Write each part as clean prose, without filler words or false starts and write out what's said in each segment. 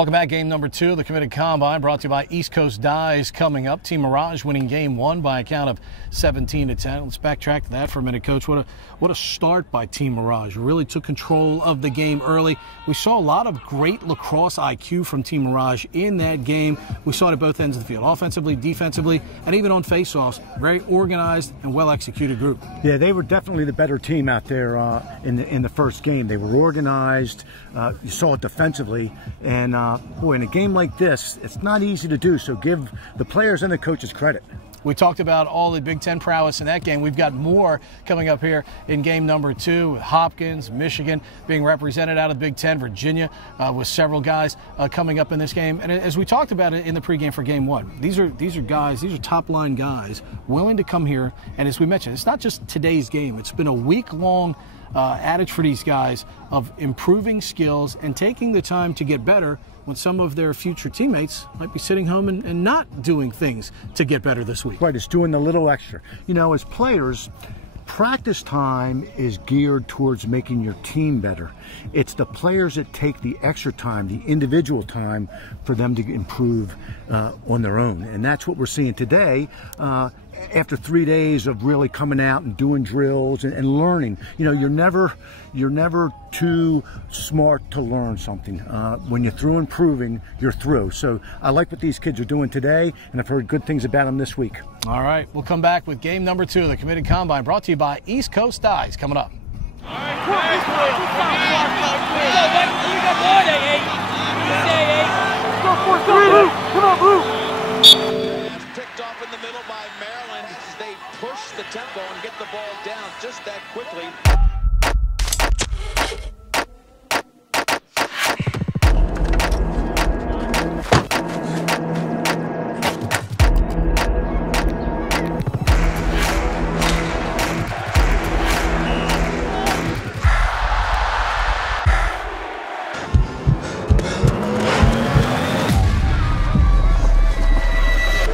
Welcome back. Game number 2 of the Committed Combine brought to you by East Coast Dyes coming up. Team Mirage winning game 1 by a count of 17-10. Let's backtrack to that for a minute, Coach. What a start by Team Mirage. Really took control of the game early. We saw a lot of great lacrosse IQ from Team Mirage in that game. We saw it at both ends of the field, offensively, defensively, and even on face-offs. Very organized and well-executed group. Yeah, they were definitely the better team out there in the first game. They were organized. You saw it defensively, and boy, in a game like this, it's not easy to do, so give the players and the coaches credit. We talked about all the Big Ten prowess in that game. We've got more coming up here in game number 2. Hopkins, Michigan being represented out of Big Ten, Virginia with several guys coming up in this game. And as we talked about it in the pregame for game 1, these are guys, these are top-line guys willing to come here. And as we mentioned, it's not just today's game. It's been a week-long adage for these guys of improving skills and taking the time to get better when some of their future teammates might be sitting home and not doing things to get better this week. Right, it's doing the little extra. You know, as players, practice time is geared towards making your team better. It's the players that take the extra time, the individual time, for them to improve on their own. And that's what we're seeing today. After 3 days of really coming out and doing drills and learning. You know, you're never too smart to learn something. When you're through improving, you're through. So I like what these kids are doing today, and I've heard good things about them this week. All right, we'll come back with game number 2 of the Committed Combine, brought to you by East Coast Dyes, coming up. All right, come on, move. Picked off in the middle by Maryland as they push the tempo and get the ball down just that quickly.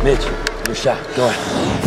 Mitch, your shot. Go ahead.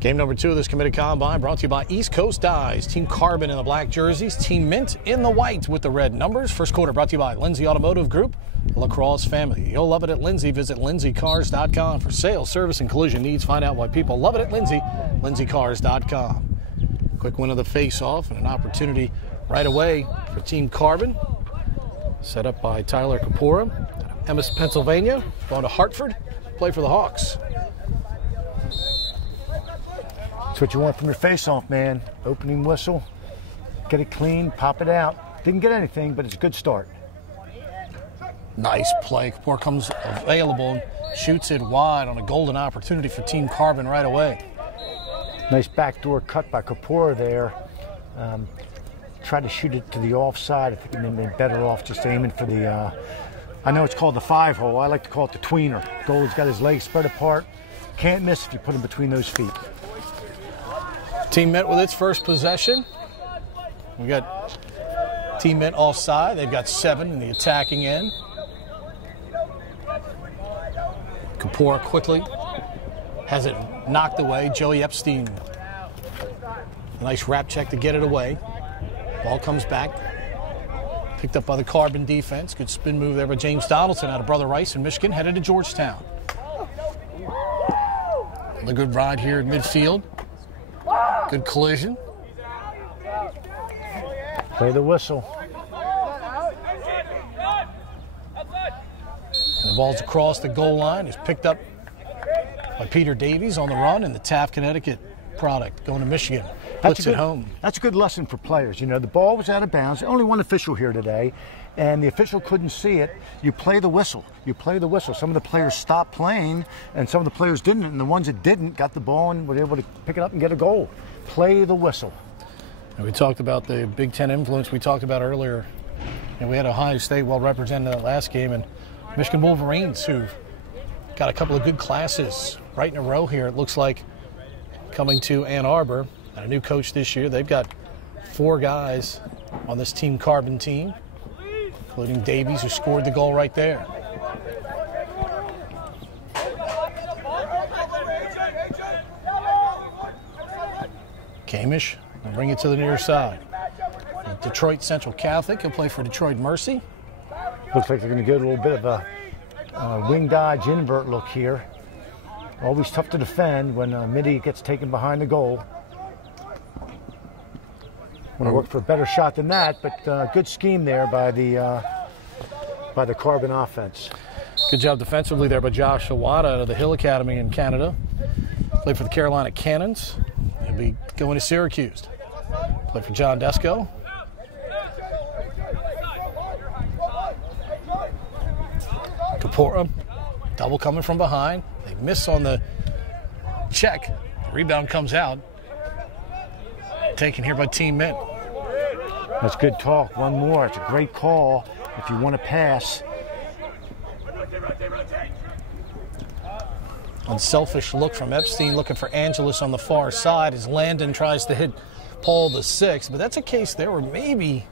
Game number 2 of this Committed Combine brought to you by East Coast Dyes. Team Carbon in the black jerseys, Team Mint in the white with the red numbers. First quarter brought to you by Lindsay Automotive Group, Lacrosse family. You'll love it at Lindsay. Visit lindsaycars.com for sales, service, and collision needs. Find out why people love it at Lindsay, lindsaycars.com. Quick win of the face-off and an opportunity right away for Team Carbon. Set up by Tyler Kapora, Emmis, Pennsylvania, going to Hartford, play for the Hawks. That's what you want from your face-off, man. Opening whistle, get it clean, pop it out. Didn't get anything, but it's a good start. Nice play. Kapor comes available, shoots it wide on a golden opportunity for Team Carbon right away. Nice backdoor cut by Kapor there. Tried to shoot it to the offside. I think it may have been better off just aiming for the, I know it's called the 5-hole. I like to call it the tweener. Gold's got his legs spread apart. Can't miss if you put him between those feet. Team Mint with its first possession. We got Team Mint offside. They've got 7 in the attacking end. Kapora quickly has it knocked away. Joey Epstein. A nice wrap check to get it away. Ball comes back. Picked up by the Carbon defense. Good spin move there by James Donaldson out of Brother Rice in Michigan, headed to Georgetown. A good ride here at midfield. Good collision. Play the whistle. And the ball's across the goal line. Is picked up by Peter Davies on the run in the Taft, Connecticut product, going to Michigan. Puts it home. That's a good lesson for players. You know, the ball was out of bounds. Only one official here today. and the official couldn't see it, you play the whistle. You play the whistle. Some of the players stopped playing, and some of the players didn't, and the ones that didn't got the ball and were able to pick it up and get a goal. Play the whistle. And we talked about the Big Ten influence we talked about earlier, and we had Ohio State well represented in that last game, and Michigan Wolverines, who've got a couple of good classes right in a row here, it looks like, coming to Ann Arbor. And a new coach this year. They've got 4 guys on this Team Carbon team, including Davies, who scored the goal right there. Kamish will bring it to the near side. Detroit Central Catholic, he'll play for Detroit Mercy. Looks like they're going to get a little bit of a wing dodge invert look here. Always tough to defend when Mitty gets taken behind the goal. Want to work for a better shot than that, but good scheme there by the Carbon offense. Good job defensively there by Josh Sawada out of the Hill Academy in Canada. Played for the Carolina Cannons. He'll be going to Syracuse. Played for John Desco. Kapora, double coming from behind. They miss on the check. The rebound comes out. Taken here by Team Mint. That's good talk. One more. It's a great call if you want to pass. Unselfish look from Epstein, looking for Angelus on the far side as Landon tries to hit Paul the 6th. But that's a case there where maybe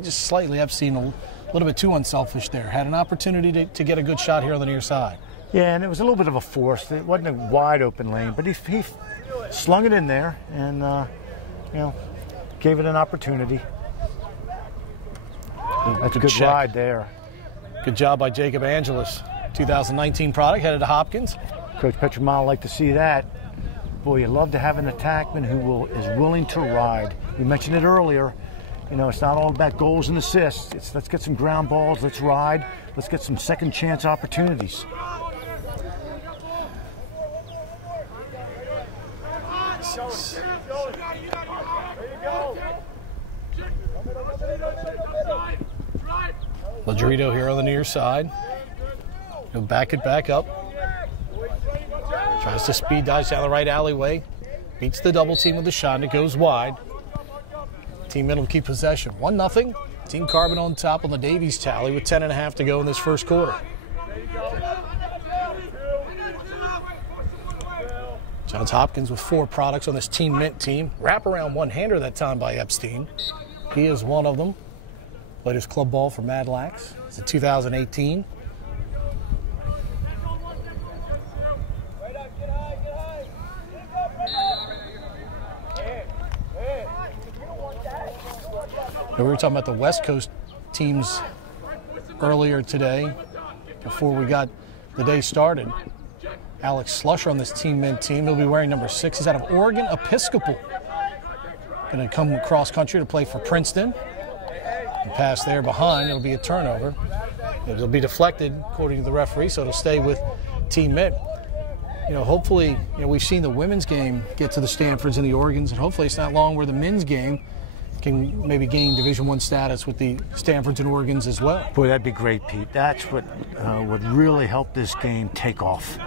just slightly Epstein a little bit too unselfish there. Had an opportunity to get a good shot here on the near side. Yeah, and it was a little bit of a force. It wasn't a wide open lane, but he slung it in there and gave it an opportunity. That's a good check. ride there. Good job by Jacob Angelus. 2019 product, headed to Hopkins. Coach Petramala liked to see that. Boy, you love to have an attackman who is willing to ride. We mentioned it earlier. It's not all about goals and assists. Let's get some ground balls. Let's ride. Let's get some second chance opportunities. Ladrito here on the near side. He'll back it back up. Tries to speed dives down the right alleyway. Beats the double team with the shot, and it goes wide. Team Mint will keep possession. 1-0. Team Carbon on top on the Davies tally with 10.5 to go in this first quarter. Johns Hopkins with 4 products on this Team Mint team. Wraparound one-hander that time by Epstein. He is one of them. Played his club ball for Mad Lax. It's in 2018. We were talking about the West Coast teams earlier today before we got the day started. Alex Slusher on this Team Mint team. He'll be wearing number 6. He's out of Oregon Episcopal. Going to come across country to play for Princeton. And pass there behind. It'll be a turnover. It'll be deflected according to the referee, so it'll stay with Team Mint. Hopefully, we've seen the women's game get to the Stanfords and the Oregons, and hopefully it's not long where the men's game can maybe gain Division I status with the Stanfords and Oregons as well. Boy, that'd be great, Pete. That's what would really help this game take off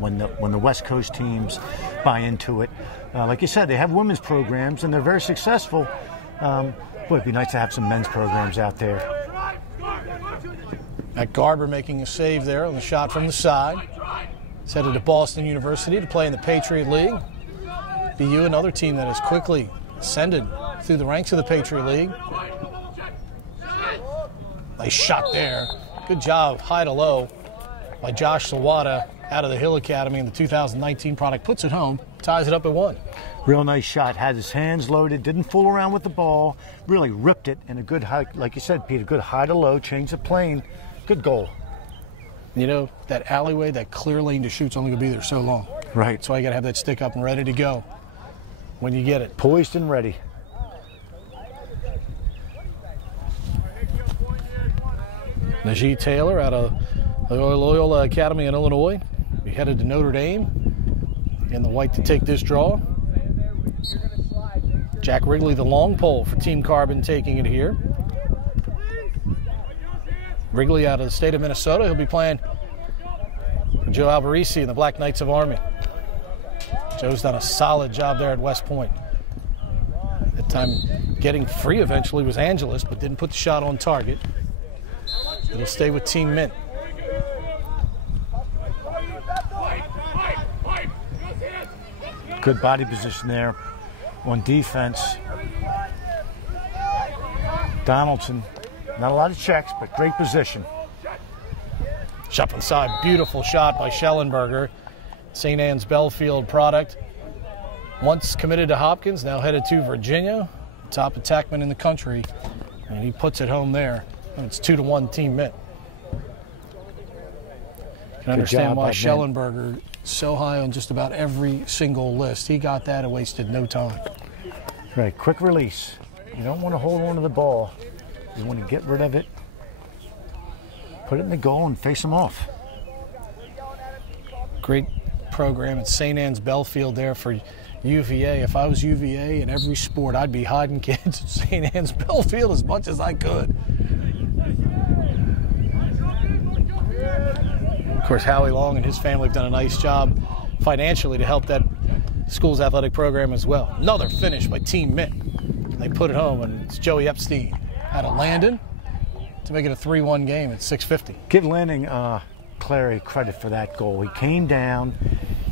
when the West Coast teams buy into it. Like you said, they have women's programs and they're very successful. Boy, it'd be nice to have some men's programs out there. Matt Garber making a save there on the shot from the side. He's headed to Boston University to play in the Patriot League. BU, another team that has quickly ascended through the ranks of the Patriot League. Nice shot there. Good job, high to low, by Josh Sawada out of the Hill Academy in the 2019 product. Puts it home, ties it up at 1. Real nice shot. Had his hands loaded, didn't fool around with the ball, really ripped it, and a good high, like you said, Pete, a good high to low, changed the plane. Good goal. That alleyway, that clear lane to shoot's only going to be there so long. Right. So you got to have that stick up and ready to go when you get it. Poised and ready. Najee Taylor out of the Loyola Academy in Illinois. He headed to Notre Dame in the white to take this draw. Jack Wrigley, the long pole for Team Carbon, taking it here. Wrigley out of the state of Minnesota. He'll be playing for Joe Alberisi and the Black Knights of Army. Joe's done a solid job there at West Point. That time getting free eventually was Angeles, but didn't put the shot on target. It'll stay with Team Mint. Good body position there on defense. Donaldson, not a lot of checks, but great position. Shot from the side, beautiful shot by Schellenberger. St. Anne's Belfield product. Once committed to Hopkins, now headed to Virginia. Top attackman in the country. And he puts it home there. And it's 2-1 Team Mint. You can understand why Schellenberger so high on just about every single list. He got that and wasted no time. Right, quick release. You don't want to hold on to the ball. You want to get rid of it, put it in the goal, and face them off. Great program at St. Anne's Belfield there for UVA. If I was UVA in every sport, I'd be hiding kids at St. Anne's Belfield as much as I could. Of course, Howie Long and his family have done a nice job financially to help that school's athletic program as well. Another finish by Team Mint. They put it home, and it's Joey Epstein out of Landon to make it a 3-1 game at 6:50. Give Landing Clary credit for that goal. He came down,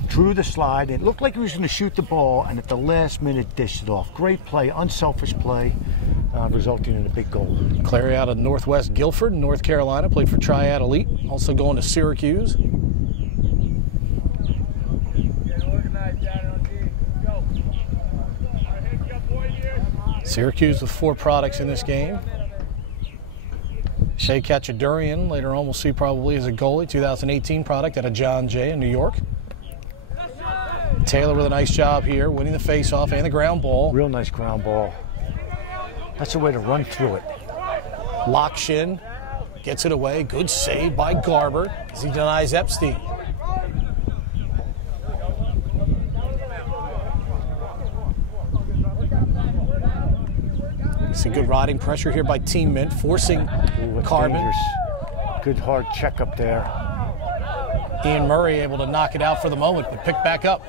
drew the slide. It looked like he was going to shoot the ball, and at the last minute dished it off. Great play, unselfish play, resulting in a big goal. Clary out of Northwest Guilford, North Carolina, played for Triad Elite, also going to Syracuse. Syracuse with 4 products in this game. Shea Katchadurian, later on we'll see probably as a goalie, 2018 product out of John Jay in New York. Taylor with a nice job here, winning the face-off and the ground ball. Real nice ground ball. That's a way to run through it. Lockshin gets it away. Good save by Garber as he denies Epstein. See good riding pressure here by Team Mint, forcing Carbon. Dangerous. Good hard check up there. Ian Murray able to knock it out for the moment, but picked back up.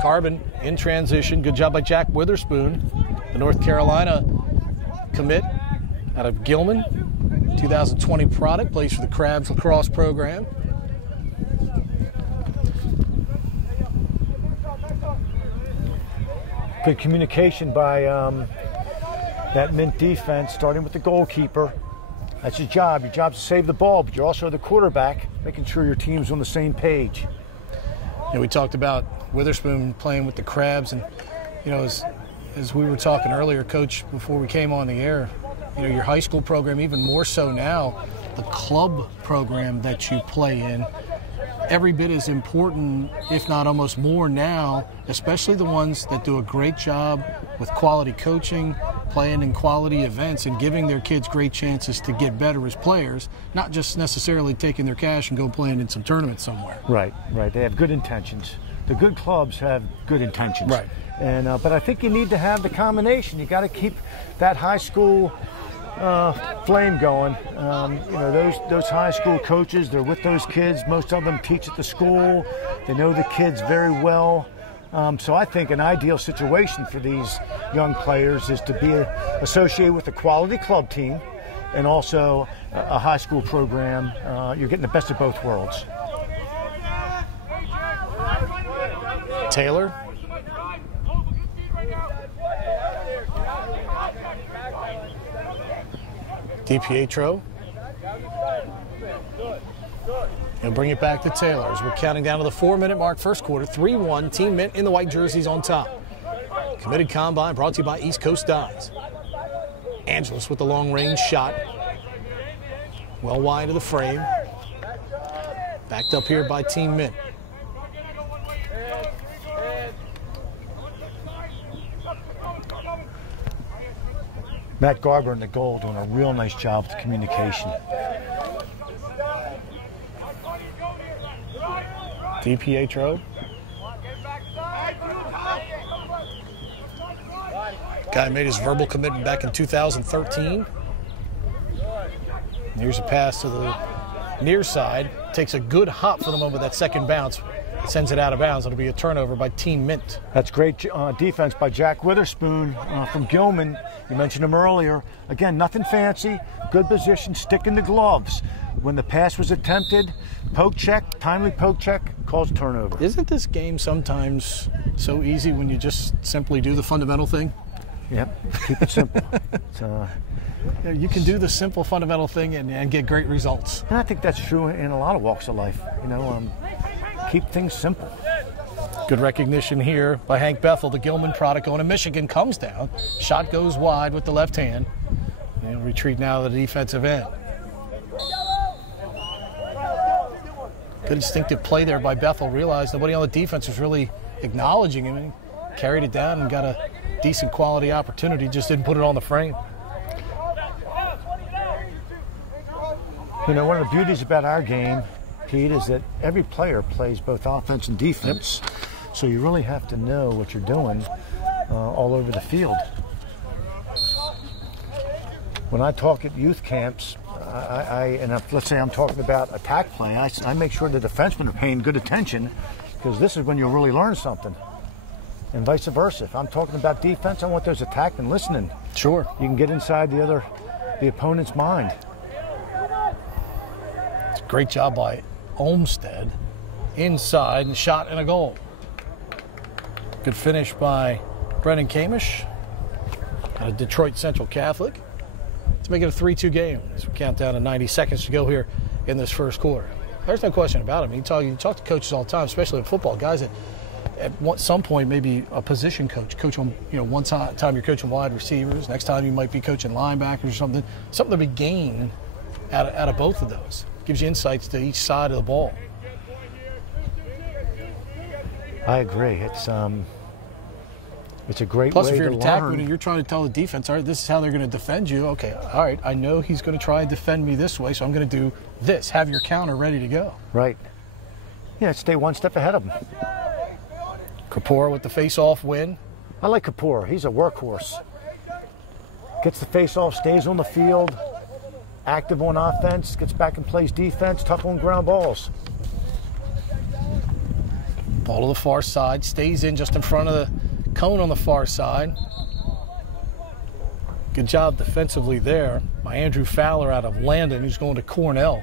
Carbon in transition. Good job by Jack Witherspoon, the North Carolina commit out of Gilman. 2020 product, plays for the Crabs Lacrosse program. Good communication by that Mint defense, starting with the goalkeeper. That's your job. Your job's to save the ball, but you're also the quarterback, making sure your team's on the same page. Yeah, we talked about Witherspoon playing with the Crabs, and you know, as we were talking earlier, Coach, before we came on the air, you know, your high school program, even more so now, the club program that you play in, every bit as important, if not almost more now, especially the ones that do a great job with quality coaching, playing in quality events, and giving their kids great chances to get better as players, not just necessarily taking their cash and go playing in some tournament somewhere. Right, right. They have good intentions. The good clubs have good intentions. Right. And but I think you need to have the combination. You got to keep that high school flame going. You know, those high school coaches, they're with those kids. Most of them teach at the school. They know the kids very well. So I think an ideal situation for these young players is to be associated with a quality club team and also a high school program. You're getting the best of both worlds. Taylor. DiPietro. He'll bring it back to Taylor as we're counting down to the 4-minute mark, first quarter. 3-1, Team Mint in the white jerseys on top. Committed Combine brought to you by East Coast Dyes. Angeles with the long-range shot. Well wide of the frame. Backed up here by Team Mint. Matt Garber in the goal doing a real nice job with communication. DiPietro. Guy made his verbal commitment back in 2013. Here's a pass to the near side. Takes a good hop for the moment, that second bounce. Sends it out of bounds. It'll be a turnover by Team Mint. That's great defense by Jack Witherspoon from Gilman. You mentioned him earlier. Again, nothing fancy. Good position, sticking the gloves. When the pass was attempted, poke check, timely poke check, calls turnover. Isn't this game sometimes so easy when you just simply do the fundamental thing? Yep, keep it simple. You can do the simple fundamental thing and get great results. And I think that's true in a lot of walks of life. Keep things simple. Good recognition here by Hank Bethel, the Gilman product going to Michigan, comes down. Shot goes wide with the left hand. And retreat now to the defensive end. Good instinctive play there by Bethel. Realized nobody on the defense was really acknowledging him. And he carried it down and got a decent quality opportunity. Just didn't put it on the frame. One of the beauties about our game, Pete, is that every player plays both offense and defense. Yep. So you really have to know what you're doing all over the field. When I talk at youth camps, let's say I'm talking about attack play, I make sure the defensemen are paying good attention, because this is when you'll really learn something. And vice versa. If I'm talking about defense, I want those attackmen listening. Sure. You can get inside the opponent's mind. It's a great job by Olmsted. Inside, and shot and a goal. Good finish by Brendan Kamish out of Detroit Central Catholic to make it a 3-2 game as we count down to 90 seconds to go here in this first quarter. There's no question about it. You talk to coaches all the time, especially in football, guys that at some point maybe a position coach on, one time you're coaching wide receivers, next time you might be coaching linebackers or something to be gained out of both of those. Gives you insights to each side of the ball. I agree. It's a great Plus, way if you're to an attack, learn. you're trying to tell the defense, all right, this is how they're going to defend you. Okay, all right, I know he's going to try and defend me this way, so I'm going to do this. Have your counter ready to go. Right. Yeah, stay one step ahead of him. Kapoor with the face-off win. I like Kapoor. He's a workhorse. Gets the face-off, stays on the field, active on offense, gets back and plays defense, tough on ground balls. Ball to the far side, stays in just in front of the cone on the far side. Good job defensively there by Andrew Fowler out of Landon, who's going to Cornell.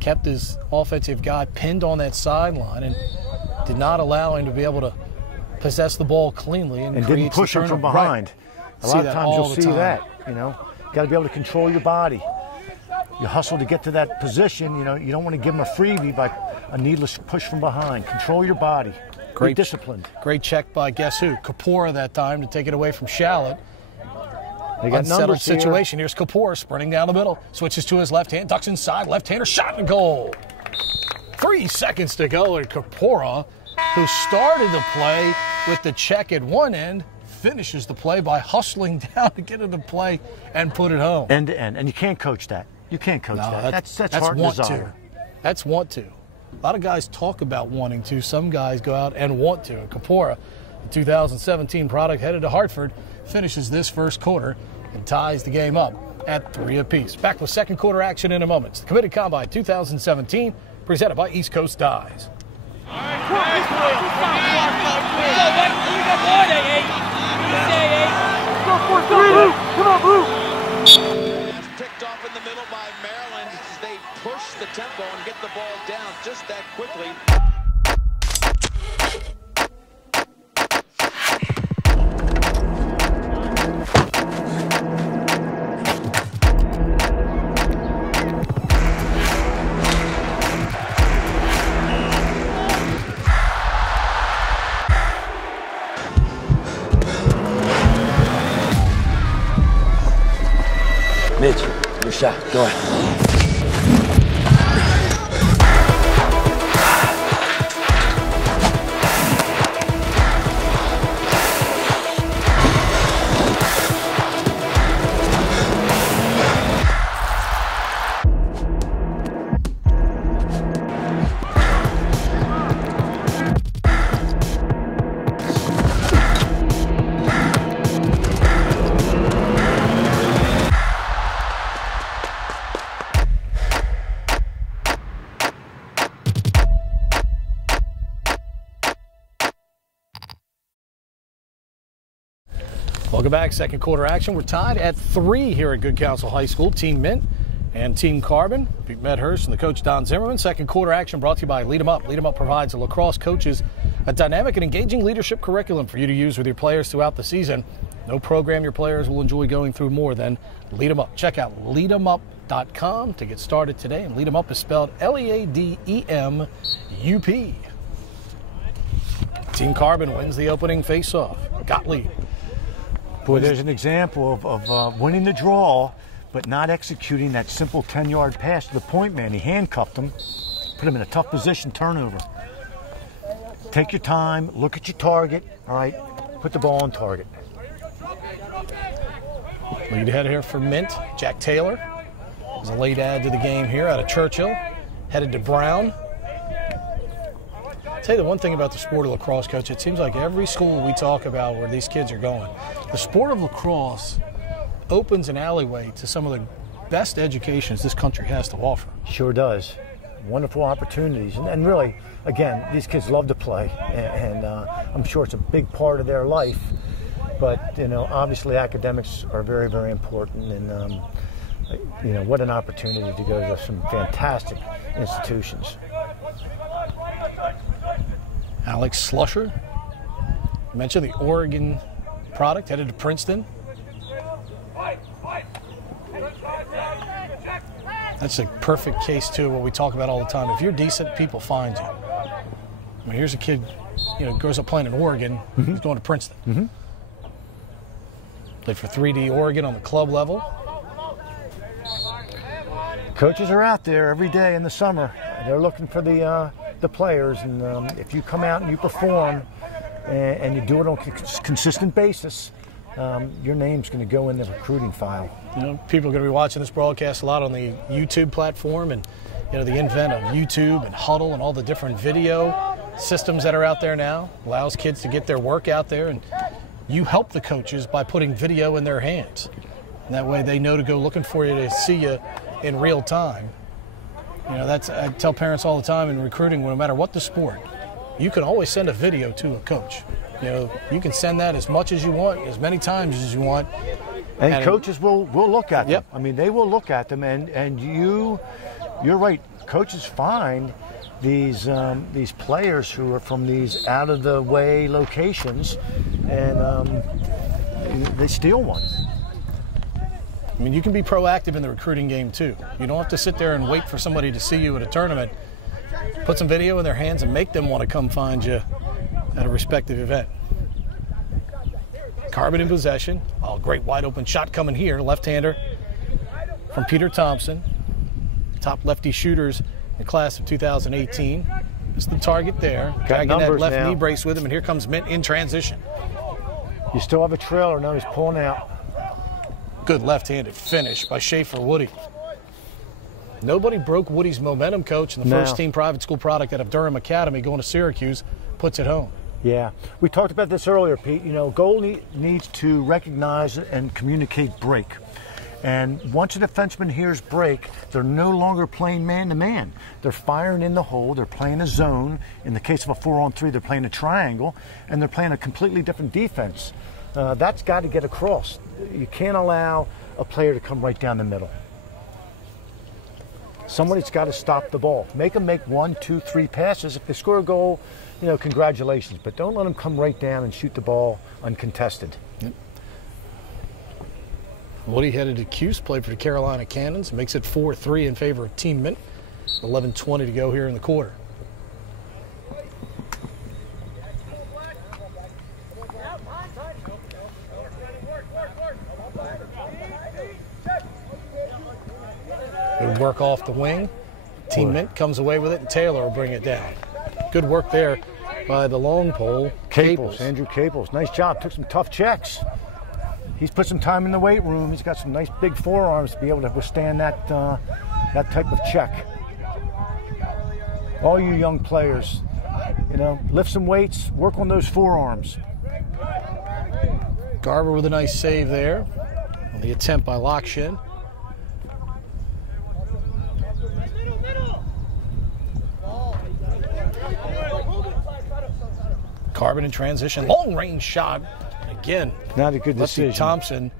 Kept his offensive guy pinned on that sideline and did not allow him to be able to possess the ball cleanly and didn't push him from behind. Right. A lot of times you'll see that. Got to be able to control your body. You hustle to get to that position. You don't want to give them a freebie by a needless push from behind. Control your body. Be disciplined. Great check by guess who? Kapoor that time to take it away from Shallot. They got Unsettled situation. Here's Kapoor sprinting down the middle. Switches to his left hand. Ducks inside. Left-hander shot and goal. 3 seconds to go, and Kapoor, who started the play with the check at one end, finishes the play by hustling down to get into play and put it home. End to end. And you can't coach that. You can't coach that. That's heart and desire. That's want to. A lot of guys talk about wanting to. Some guys go out and want to. And Kapoor, the 2017 product headed to Hartford, finishes this first quarter and ties the game up at 3 apiece. Back with second quarter action in a moment. It's the Committed Combine 2017, presented by East Coast Dyes. Picked off in the middle by Maryland as they push the tempo and get the ball down just that quickly. Mitch, your shot. Go ahead. Welcome back. Second quarter action. We're tied at 3 here at Good Counsel High School. Team Mint and Team Carbon. Pete Medhurst and the coach Don Zimmerman. Second quarter action brought to you by Lead 'em Up. Lead 'em Up provides the lacrosse coaches a dynamic and engaging leadership curriculum for you to use with your players throughout the season. No program your players will enjoy going through more than Lead 'em Up. Check out leademup.com to get started today. And Lead 'em Up is spelled L-E-A-D-E-M-U-P. Team Carbon wins the opening face-off. Got lead. Boy, there's an example of winning the draw, but not executing that simple 10-yard pass to the point man. He handcuffed him, put him in a tough position, turnover. Take your time, look at your target, all right, put the ball on target. Lead ahead here for Mint. Jack Taylor is a late add to the game here out of Churchill. Headed to Brown. I'll tell you the one thing about the sport of lacrosse, Coach, it seems like every school we talk about where these kids are going, the sport of lacrosse opens an alleyway to some of the best educations this country has to offer. Sure does. Wonderful opportunities. And really, again, these kids love to play, and I'm sure it's a big part of their life. But, you know, obviously academics are very, very important. And, you know, what an opportunity to go to some fantastic institutions. Alex Slusher mentioned the Oregon product, headed to Princeton. That's a perfect case, too, what we talk about all the time. If you're decent, people find you. I mean, here's a kid, you know, grows up playing in Oregon. He's going to Princeton. Played for 3D Oregon on the club level. Coaches are out there every day in the summer. They're looking for the players, and if you come out and you perform and you do it on a consistent basis, your name's going to go in the recruiting file. You know, people are going to be watching this broadcast a lot on the YouTube platform, and you know, the invent of YouTube and Huddle and all the different video systems that are out there now allows kids to get their work out there, and you help the coaches by putting video in their hands. And that way they know to go looking for you to see you in real time. You know, that's, I tell parents all the time in recruiting, no matter what the sport, you can always send a video to a coach. You know, you can send that as much as you want, as many times as you want. And coaches will look at them. I mean, they will look at them, and you're right. Coaches find these players who are from these out-of-the-way locations, and they steal one. I mean, you can be proactive in the recruiting game, too. You don't have to sit there and wait for somebody to see you at a tournament. Put some video in their hands and make them want to come find you at a respective event. Carbon in possession. Oh, great wide open shot coming here. Left-hander from Peter Thompson. Top lefty shooters in the class of 2018. It's the target there. Dragging that left knee brace with him, and here comes Mint in transition. You still have a trailer. Now he's pulling out. Good left-handed finish by Schaefer Woody. Nobody broke Woody's momentum, Coach, and the first team private school product out of Durham Academy going to Syracuse puts it home. Yeah, we talked about this earlier, Pete. You know, goal needs to recognize and communicate break. And once a defenseman hears break, they're no longer playing man-to-man. They're firing in the hole. They're playing a zone. In the case of a 4-on-3, they're playing a triangle, and they're playing a completely different defense. That's got to get across. You can't allow a player to come right down the middle. Somebody's got to stop the ball. Make them make 1, 2, 3 passes. If they score a goal, you know, congratulations. But don't let them come right down and shoot the ball uncontested. Yep. Woody headed to Cuse, played for the Carolina Cannons, makes it 4-3 in favor of Team Mint. 11:20 to go here in the quarter. Good work off the wing. Team Mint comes away with it, and Taylor will bring it down. Good work there by the long pole, Caples. Andrew Caples. Nice job. Took some tough checks. He's put some time in the weight room. He's got some nice big forearms to be able to withstand that type of check. All you young players, you know, lift some weights, work on those forearms. Garber with a nice save there on the attempt by Lockshin. Carbon in transition, long range shot. again. Not a good Lefty decision. Thompson,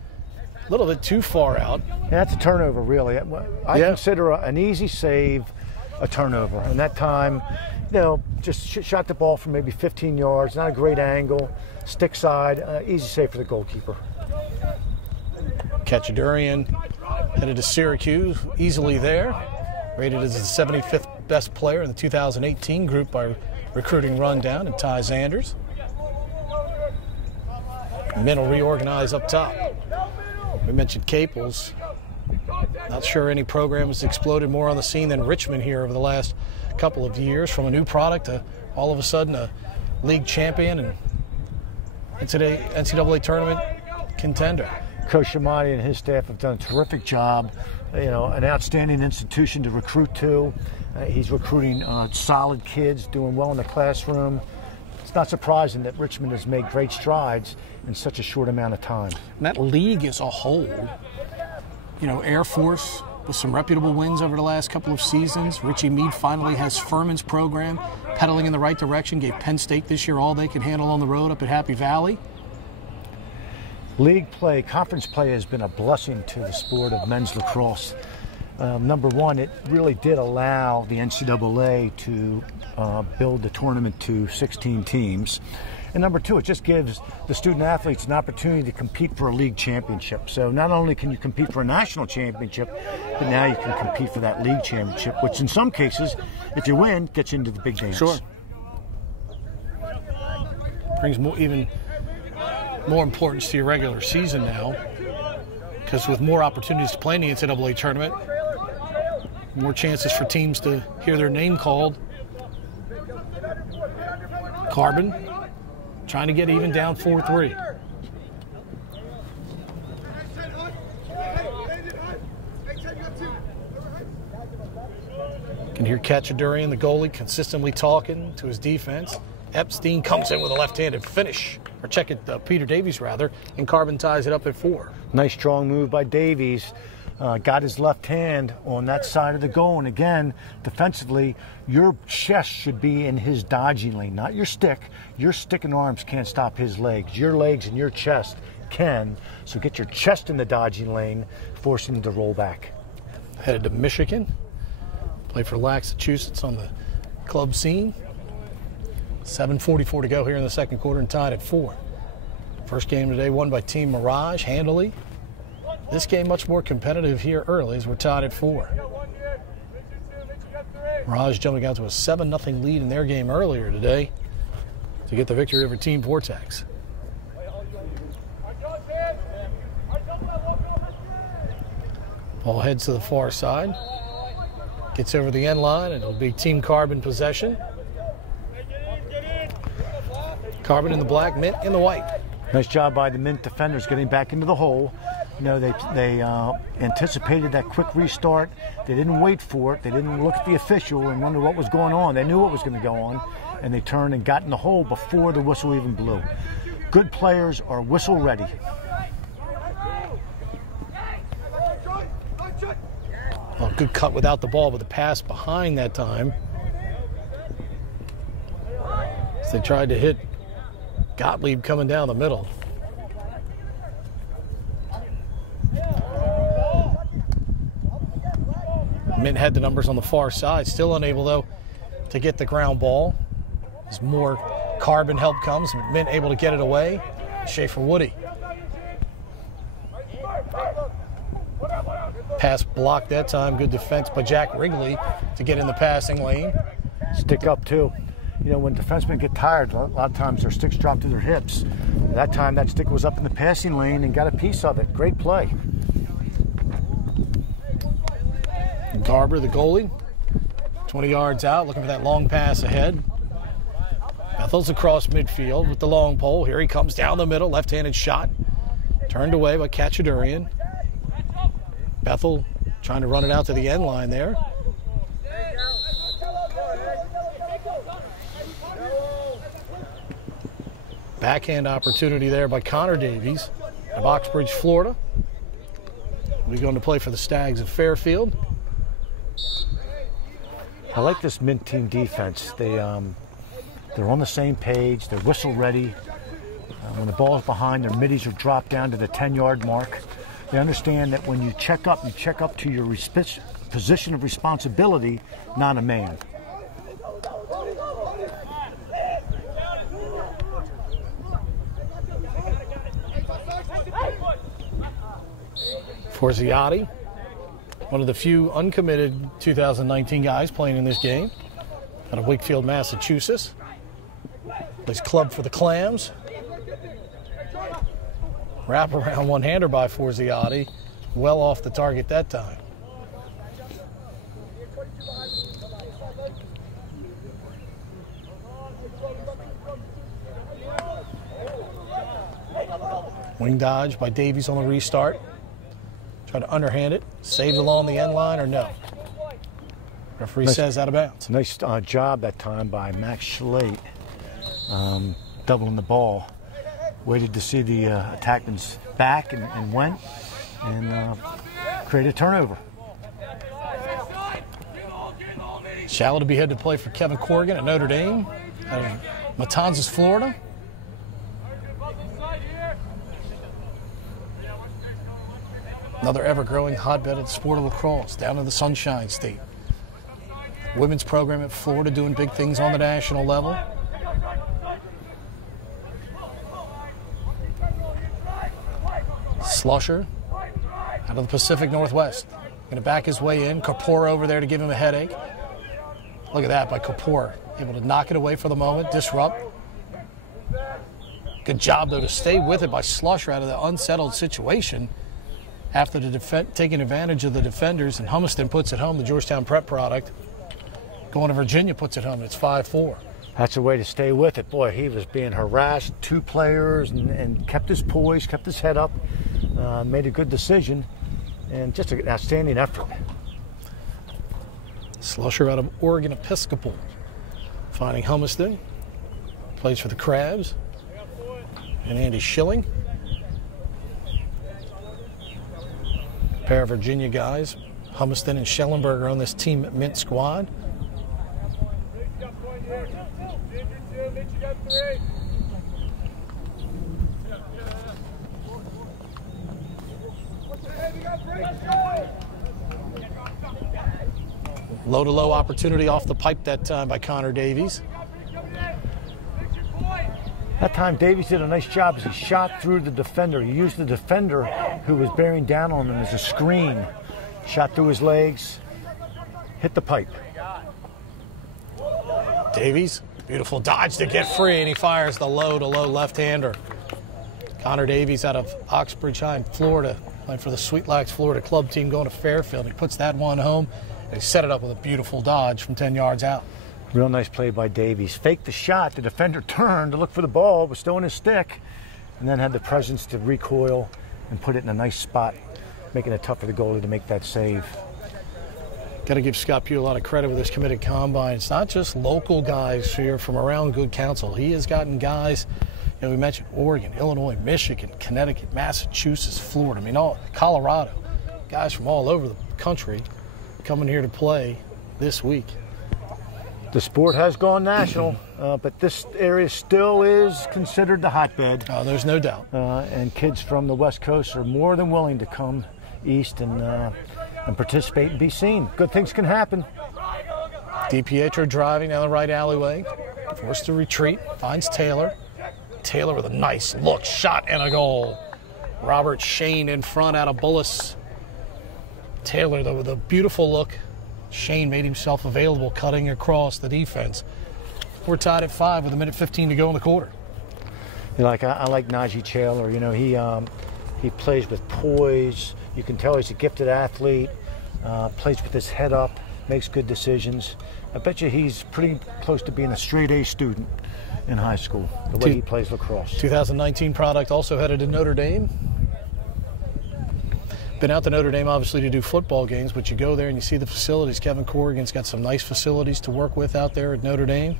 a little bit too far out. And that's a turnover, really. I consider an easy save a turnover. And that time, just shot the ball from maybe 15 yards, not a great angle, stick side, easy save for the goalkeeper. Kachadurian headed to Syracuse, easily there. Rated as the 75th best player in the 2018 group by Recruiting Rundown, and Ty Zanders. Men will reorganize up top. We mentioned Caples. Not sure any program has exploded more on the scene than Richmond here over the last couple of years, from a new product to all of a sudden a league champion and NCAA tournament contender. Coach Shamati and his staff have done a terrific job. An outstanding institution to recruit to. He's recruiting solid kids, doing well in the classroom. It's not surprising that Richmond has made great strides in such a short amount of time. And that league as a whole, Air Force with some reputable wins over the last couple of seasons. Richie Meade finally has Furman's program pedaling in the right direction. Gave Penn State this year all they can handle on the road up at Happy Valley. League play, conference play has been a blessing to the sport of men's lacrosse. Number one, it really did allow the NCAA to build the tournament to 16 teams. And number two, it just gives the student athletes an opportunity to compete for a league championship. So not only can you compete for a national championship, but now you can compete for that league championship, which in some cases, if you win, gets you into the big dance. Sure. Brings even more importance to your regular season now, because with more opportunities to play in the NCAA tournament, more chances for teams to hear their name called. Carbon trying to get even down 4-3. Can hear Kachadurian, the goalie, consistently talking to his defense. Epstein comes in with a left-handed finish, or check it, Peter Davies rather, and Carbon ties it up at 4. Nice strong move by Davies. Got his left hand on that side of the goal, and again, defensively, your chest should be in his dodging lane, not your stick. Your stick and arms can't stop his legs. Your legs and your chest can, so get your chest in the dodging lane, forcing him to roll back. Headed to Michigan, played for Massachusetts on the club scene. 7:44 to go here in the second quarter and tied at 4. First game today won by Team Mirage handily. This game much more competitive here early as we're tied at 4. Mirage jumping out to a 7-0 lead in their game earlier today to get the victory over Team Vortex. Ball heads to the far side. Gets over the end line, and it'll be Team Carbon possession. Carbon in the black, Mint in the white. Nice job by the Mint defenders getting back into the hole. They anticipated that quick restart. They didn't wait for it. They didn't look at the official and wonder what was going on. They knew what was going to go on, and they turned and got in the hole before the whistle even blew. Good players are whistle ready. Oh, good cut without the ball, but the pass behind that time. As they tried to hit Gottlieb coming down the middle. Mint had the numbers on the far side, still unable though to get the ground ball. As more Carbon help comes, Mint able to get it away. Schaefer Woody. Pass blocked that time, good defense by Jack Wrigley to get in the passing lane. Stick up too. When defensemen get tired, a lot of times their sticks drop to their hips. That time that stick was up in the passing lane and got a piece of it. Great play. Garber, the goalie, 20 yards out, looking for that long pass ahead. Bethel's across midfield with the long pole. Here he comes down the middle, left-handed shot. Turned away by Kachadurian. Bethel trying to run it out to the end line there. Backhand opportunity there by Connor Davies of Oxbridge, Florida. We're going to play for the Stags of Fairfield. I like this Mint team defense. They're on the same page. They're whistle ready. When the ball is behind, their middies are dropped down to the 10-yard mark. They understand that when you check up to your position of responsibility, not a man. Forziati, one of the few uncommitted 2019 guys playing in this game, out of Wakefield, Massachusetts. Plays club for the Clams. Wraparound one-hander by Forziati, well off the target that time. Wing dodge by Davies on the restart. Try to underhand it. Saved along the end line or no? Referee says out of bounds. Nice job that time by Max Schlate, doubling the ball. Waited to see the attackman's back and went and created a turnover. Shallow to be headed to play for Kevin Corrigan at Notre Dame out of Matanzas, Florida. Another ever-growing hotbed of the sport of lacrosse down in the Sunshine State. Women's program at Florida doing big things on the national level. Slusher out of the Pacific Northwest. Going to back his way in. Kapoor over there to give him a headache. Look at that by Kapoor. Able to knock it away for the moment, disrupt. Good job, though, to stay with it by Slusher out of the unsettled situation after the taking advantage of the defenders. And Humiston puts it home, the Georgetown Prep product. Going to Virginia puts it home. It's 5-4. That's a way to stay with it. Boy, he was being harassed, two players, and kept his poise, kept his head up, made a good decision, and just an outstanding effort. Slusher out of Oregon Episcopal, finding Humiston. Plays for the Crabs. And Andy Schilling. A pair of Virginia guys, Humiston and Schellenberger, on this Team Mint squad. Low-to-low opportunity off the pipe that time by Connor Davies. That time Davies did a nice job as he shot through the defender. He used the defender who was bearing down on him as a screen. Shot through his legs, hit the pipe. Davies, beautiful dodge to get free, and he fires the low-to-low left-hander. Connor Davies out of Oxbridge High, Florida, playing for the Sweetlax Florida club team, going to Fairfield. He puts that one home, and he set it up with a beautiful dodge from 10 yards out. Real nice play by Davies. Faked the shot. The defender turned to look for the ball, was still in his stick, and then had the presence to recoil and put it in a nice spot, making it tough for the goalie to make that save. Got to give Scott Pugh a lot of credit with his committed combine. It's not just local guys here from around Good Counsel. He has gotten guys, you know, we mentioned Oregon, Illinois, Michigan, Connecticut, Massachusetts, Florida. I mean, all Colorado. Guys from all over the country coming here to play this week. The sport has gone national, but this area still is considered the hotbed. Oh, there's no doubt. And kids from the West Coast are more than willing to come east and participate and be seen. Good things can happen. DiPietro driving down the right alleyway, forced to retreat, finds Taylor. Taylor with a nice look, shot, and a goal. Robert Shane in front out of Bullis. Taylor, though, with a beautiful look. Shane made himself available, cutting across the defense. We're tied at 5 with 1:15 to go in the quarter. You know, I like Najee Taylor. You know, he plays with poise. You can tell he's a gifted athlete. Plays with his head up, makes good decisions. I bet you he's pretty close to being a straight A student in high school, the way he plays lacrosse. 2019 product, also headed to Notre Dame. Been out to Notre Dame, obviously, to do football games, but you go there and you see the facilities. Kevin Corrigan's got some nice facilities to work with out there at Notre Dame.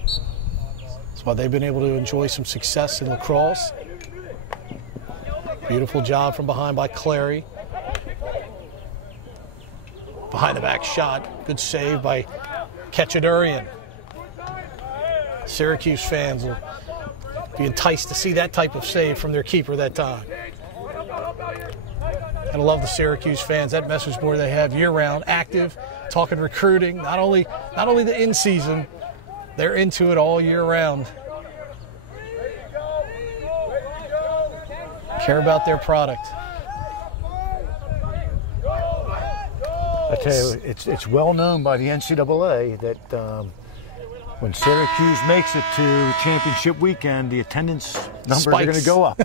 That's why they've been able to enjoy some success in lacrosse. Beautiful job from behind by Clary. Behind the back shot. Good save by Ketchadurian. Syracuse fans will be enticed to see that type of save from their keeper that time. And I love the Syracuse fans, that message board they have year-round, active, talking recruiting, not only the in-season, they're into it all year round. Care about their product. I tell you, it's well known by the NCAA that when Syracuse makes it to championship weekend, the attendance numbers are going to go up.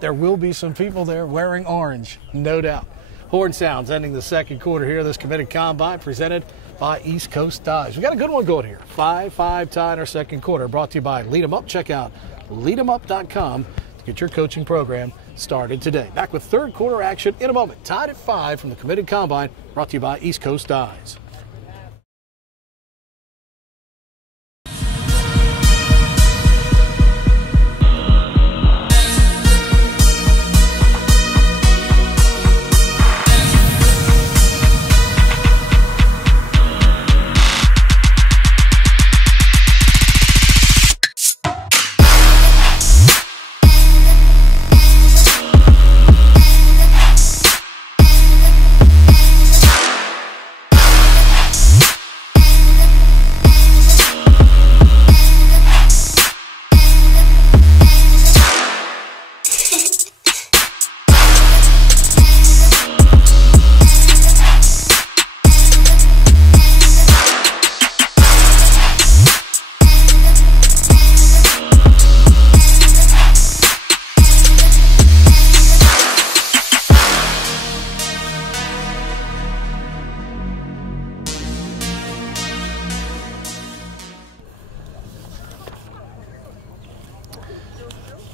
There will be some people there wearing orange, no doubt. Horn sounds ending the second quarter here. This committed combine presented by East Coast Dives. We got a good one going here. 5-5 tie in our second quarter. Brought to you by Lead 'em Up. Check out leademup.com to get your coaching program started today. Back with third quarter action in a moment. Tied at 5 from the committed combine. Brought to you by East Coast Dives.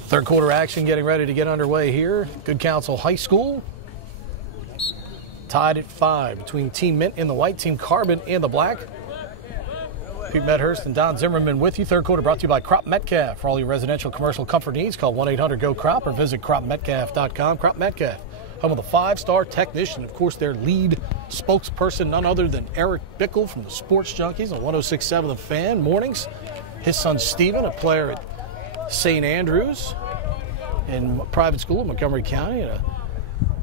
Third quarter action getting ready to get underway here. Good Counsel High School. Tied at 5 between Team Mint in the white, Team Carbon in the black. Pete Medhurst and Don Zimmerman with you. Third quarter brought to you by Crop Metcalf. For all your residential commercial comfort needs, call 1-800-GO-CROP or visit cropmetcalf.com. Crop Metcalf, home of the 5-star technician. Of course, their lead spokesperson, none other than Eric Bickle from the Sports Junkies on 106.7 The Fan mornings. His son Steven, a player at St. Andrews in private school in Montgomery County, and a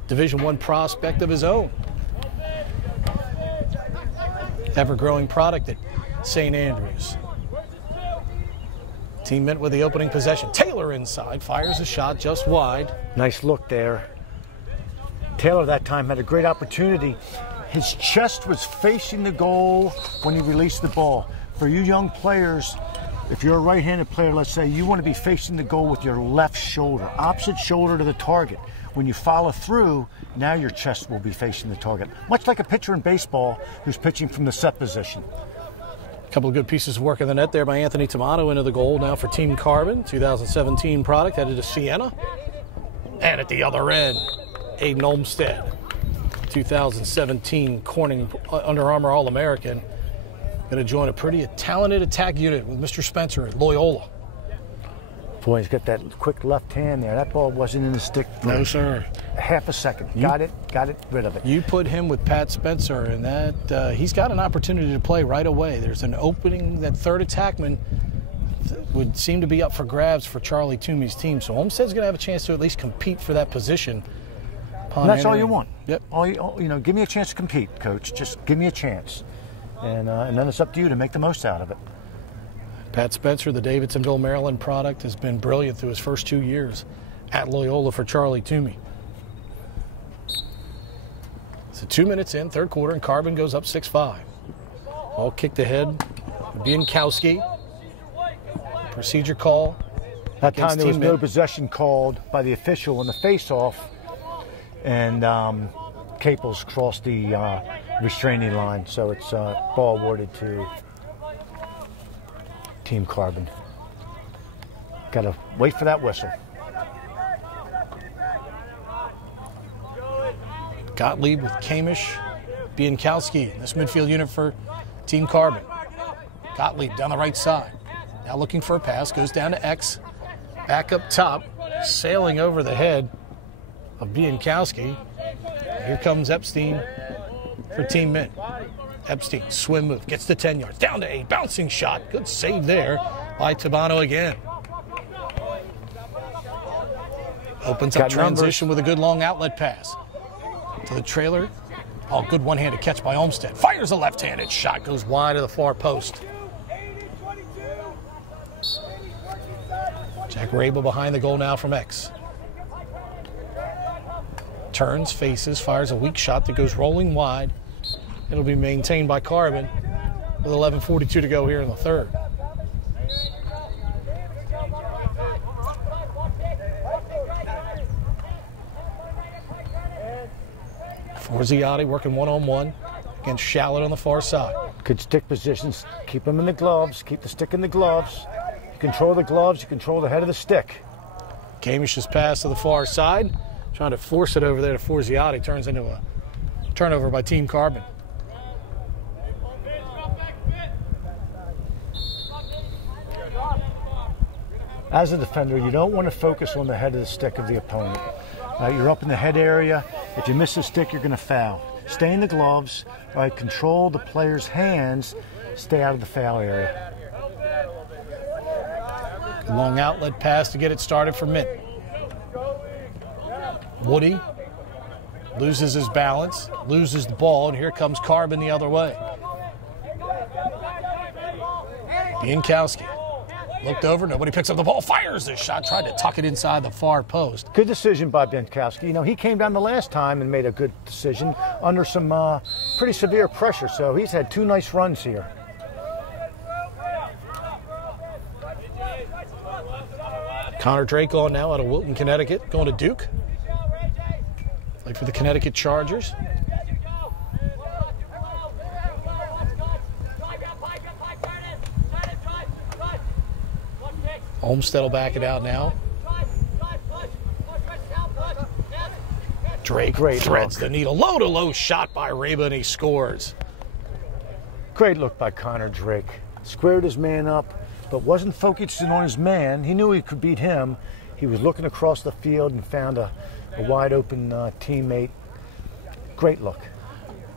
Division I prospect of his own. Ever-growing product at St. Andrews. Team Mint with the opening possession. Taylor inside, fires a shot just wide. Nice look there. Taylor that time had a great opportunity. His chest was facing the goal when he released the ball. For you young players, if you're a right-handed player, let's say, you want to be facing the goal with your left shoulder, opposite shoulder to the target. When you follow through, now your chest will be facing the target. Much like a pitcher in baseball who's pitching from the set position. A couple of good pieces of work in the net there by Anthony Tomato into the goal now for Team Carbon. 2017 product headed to Siena. And at the other end, Aiden Olmstead. 2017 Corning Under Armour All-American. Going to join a pretty talented attack unit with Mr. Spencer at Loyola. Boy, he's got that quick left hand there. That ball wasn't in the stick for no, sir. Half a second. Got it, rid of it. You put him with Pat Spencer, and that he's got an opportunity to play right away. There's an opening. That third attackman would seem to be up for grabs for Charlie Toomey's team. So Olmstead's going to have a chance to at least compete for that position. And that's all you want. Yep. Give me a chance to compete, Coach. Just give me a chance. And then it's up to you to make the most out of it. Pat Spencer, the Davidsonville, Maryland product, has been brilliant through his first 2 years at Loyola for Charlie Toomey. So 2 minutes in, third quarter, and Carbon goes up 6-5. Ball kicked ahead. Bienkowski. Procedure call. That time there was no possession called by the official in the face-off, and Caples crossed the restraining line, so it's ball awarded to Team Carbon. Got to wait for that whistle. Gottlieb with Kamish, Bienkowski, this midfield unit for Team Carbon. Gottlieb down the right side. Now looking for a pass, goes down to X. Back up top, sailing over the head of Bienkowski. Here comes Epstein for Team Mint. Epstein, swim move, gets to 10 yards, down to 8, bouncing shot. Good save there by Tabano again. Opens up transition with a good long outlet pass to the trailer. Oh, good one-handed catch by Olmstead. Fires a left-handed shot. Goes wide of the far post. Jack Raba behind the goal now from X. Turns, faces, fires a weak shot that goes rolling wide. It'll be maintained by Carbon with 11:42 to go here in the third. Forziati working one-on-one against Shallot on the far side. Good stick positions. Keep them in the gloves. Keep the stick in the gloves. You control the gloves. You control the head of the stick. Kamish's pass to the far side. Trying to force it over there to Forziati. Turns into a turnover by Team Carbon. As a defender, you don't want to focus on the head of the stick of the opponent. You're up in the head area. If you miss the stick, you're going to foul. Stay in the gloves. Right, control the player's hands. Stay out of the foul area. Long outlet pass to get it started for Mint. Woody loses his balance, loses the ball, and here comes Carbon the other way. Biankowski looked over, nobody picks up the ball, fires this shot, tried to tuck it inside the far post. Good decision by Biankowski. You know, he came down the last time and made a good decision under some pretty severe pressure, so he's had 2 nice runs here. Connor Drake on now out of Wilton, Connecticut, going to Duke. Like for the Connecticut Chargers. Olmstead will back it out now. Drake threads the needle. Low-to-low shot by Raba, and he scores. Great look by Connor Drake. Squared his man up, but wasn't focusing on his man. He knew he could beat him. He was looking across the field and found a wide-open teammate. Great look.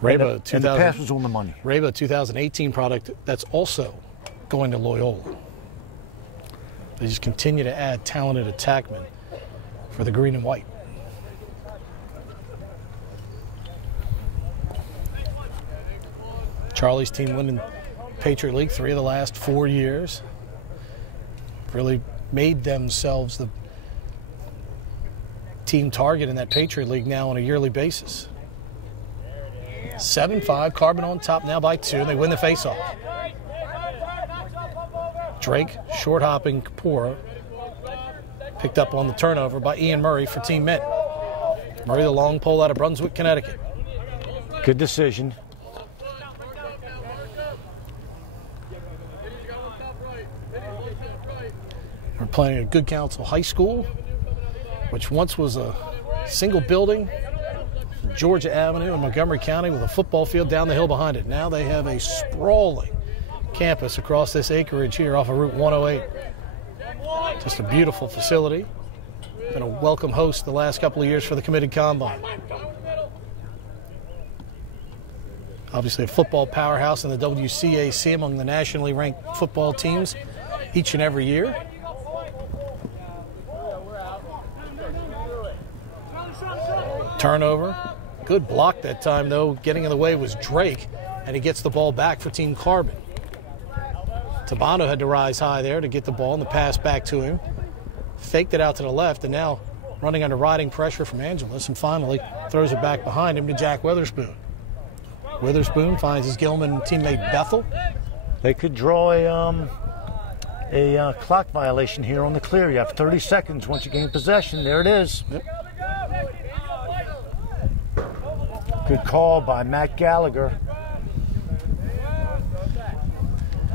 Raba, and the pass was on the money. Raba 2018 product that's also going to Loyola. They just continue to add talented attackmen for the green and white. Charlie's team winning Patriot League 3 of the last 4 years. Really made themselves the team target in that Patriot League now on a yearly basis. 7-5, Carbon on top now by 2, and they win the faceoff. Drake, short hopping Kapoor, picked up on the turnover by Ian Murray for Team Mint. Murray, the long pole out of Brunswick, Connecticut. Good decision. We're playing at Good Counsel High School, which once was a single building, Georgia Avenue in Montgomery County with a football field down the hill behind it. Now they have a sprawling campus across this acreage here off of Route 108. Just a beautiful facility. Been a welcome host the last couple of years for the committed combine. Obviously a football powerhouse in the WCAC among the nationally ranked football teams each and every year. Turnover. Good block that time, though. Getting in the way was Drake, and he gets the ball back for Team Carbon. Tabano had to rise high there to get the ball and the pass back to him. Faked it out to the left, and now running under riding pressure from Angeles, and finally throws it back behind him to Jack Witherspoon. Witherspoon finds his Gilman teammate Bethel. They could draw a clock violation here on the clear. You have 30 seconds once you gain possession. There it is. Yep. Good call by Matt Gallagher.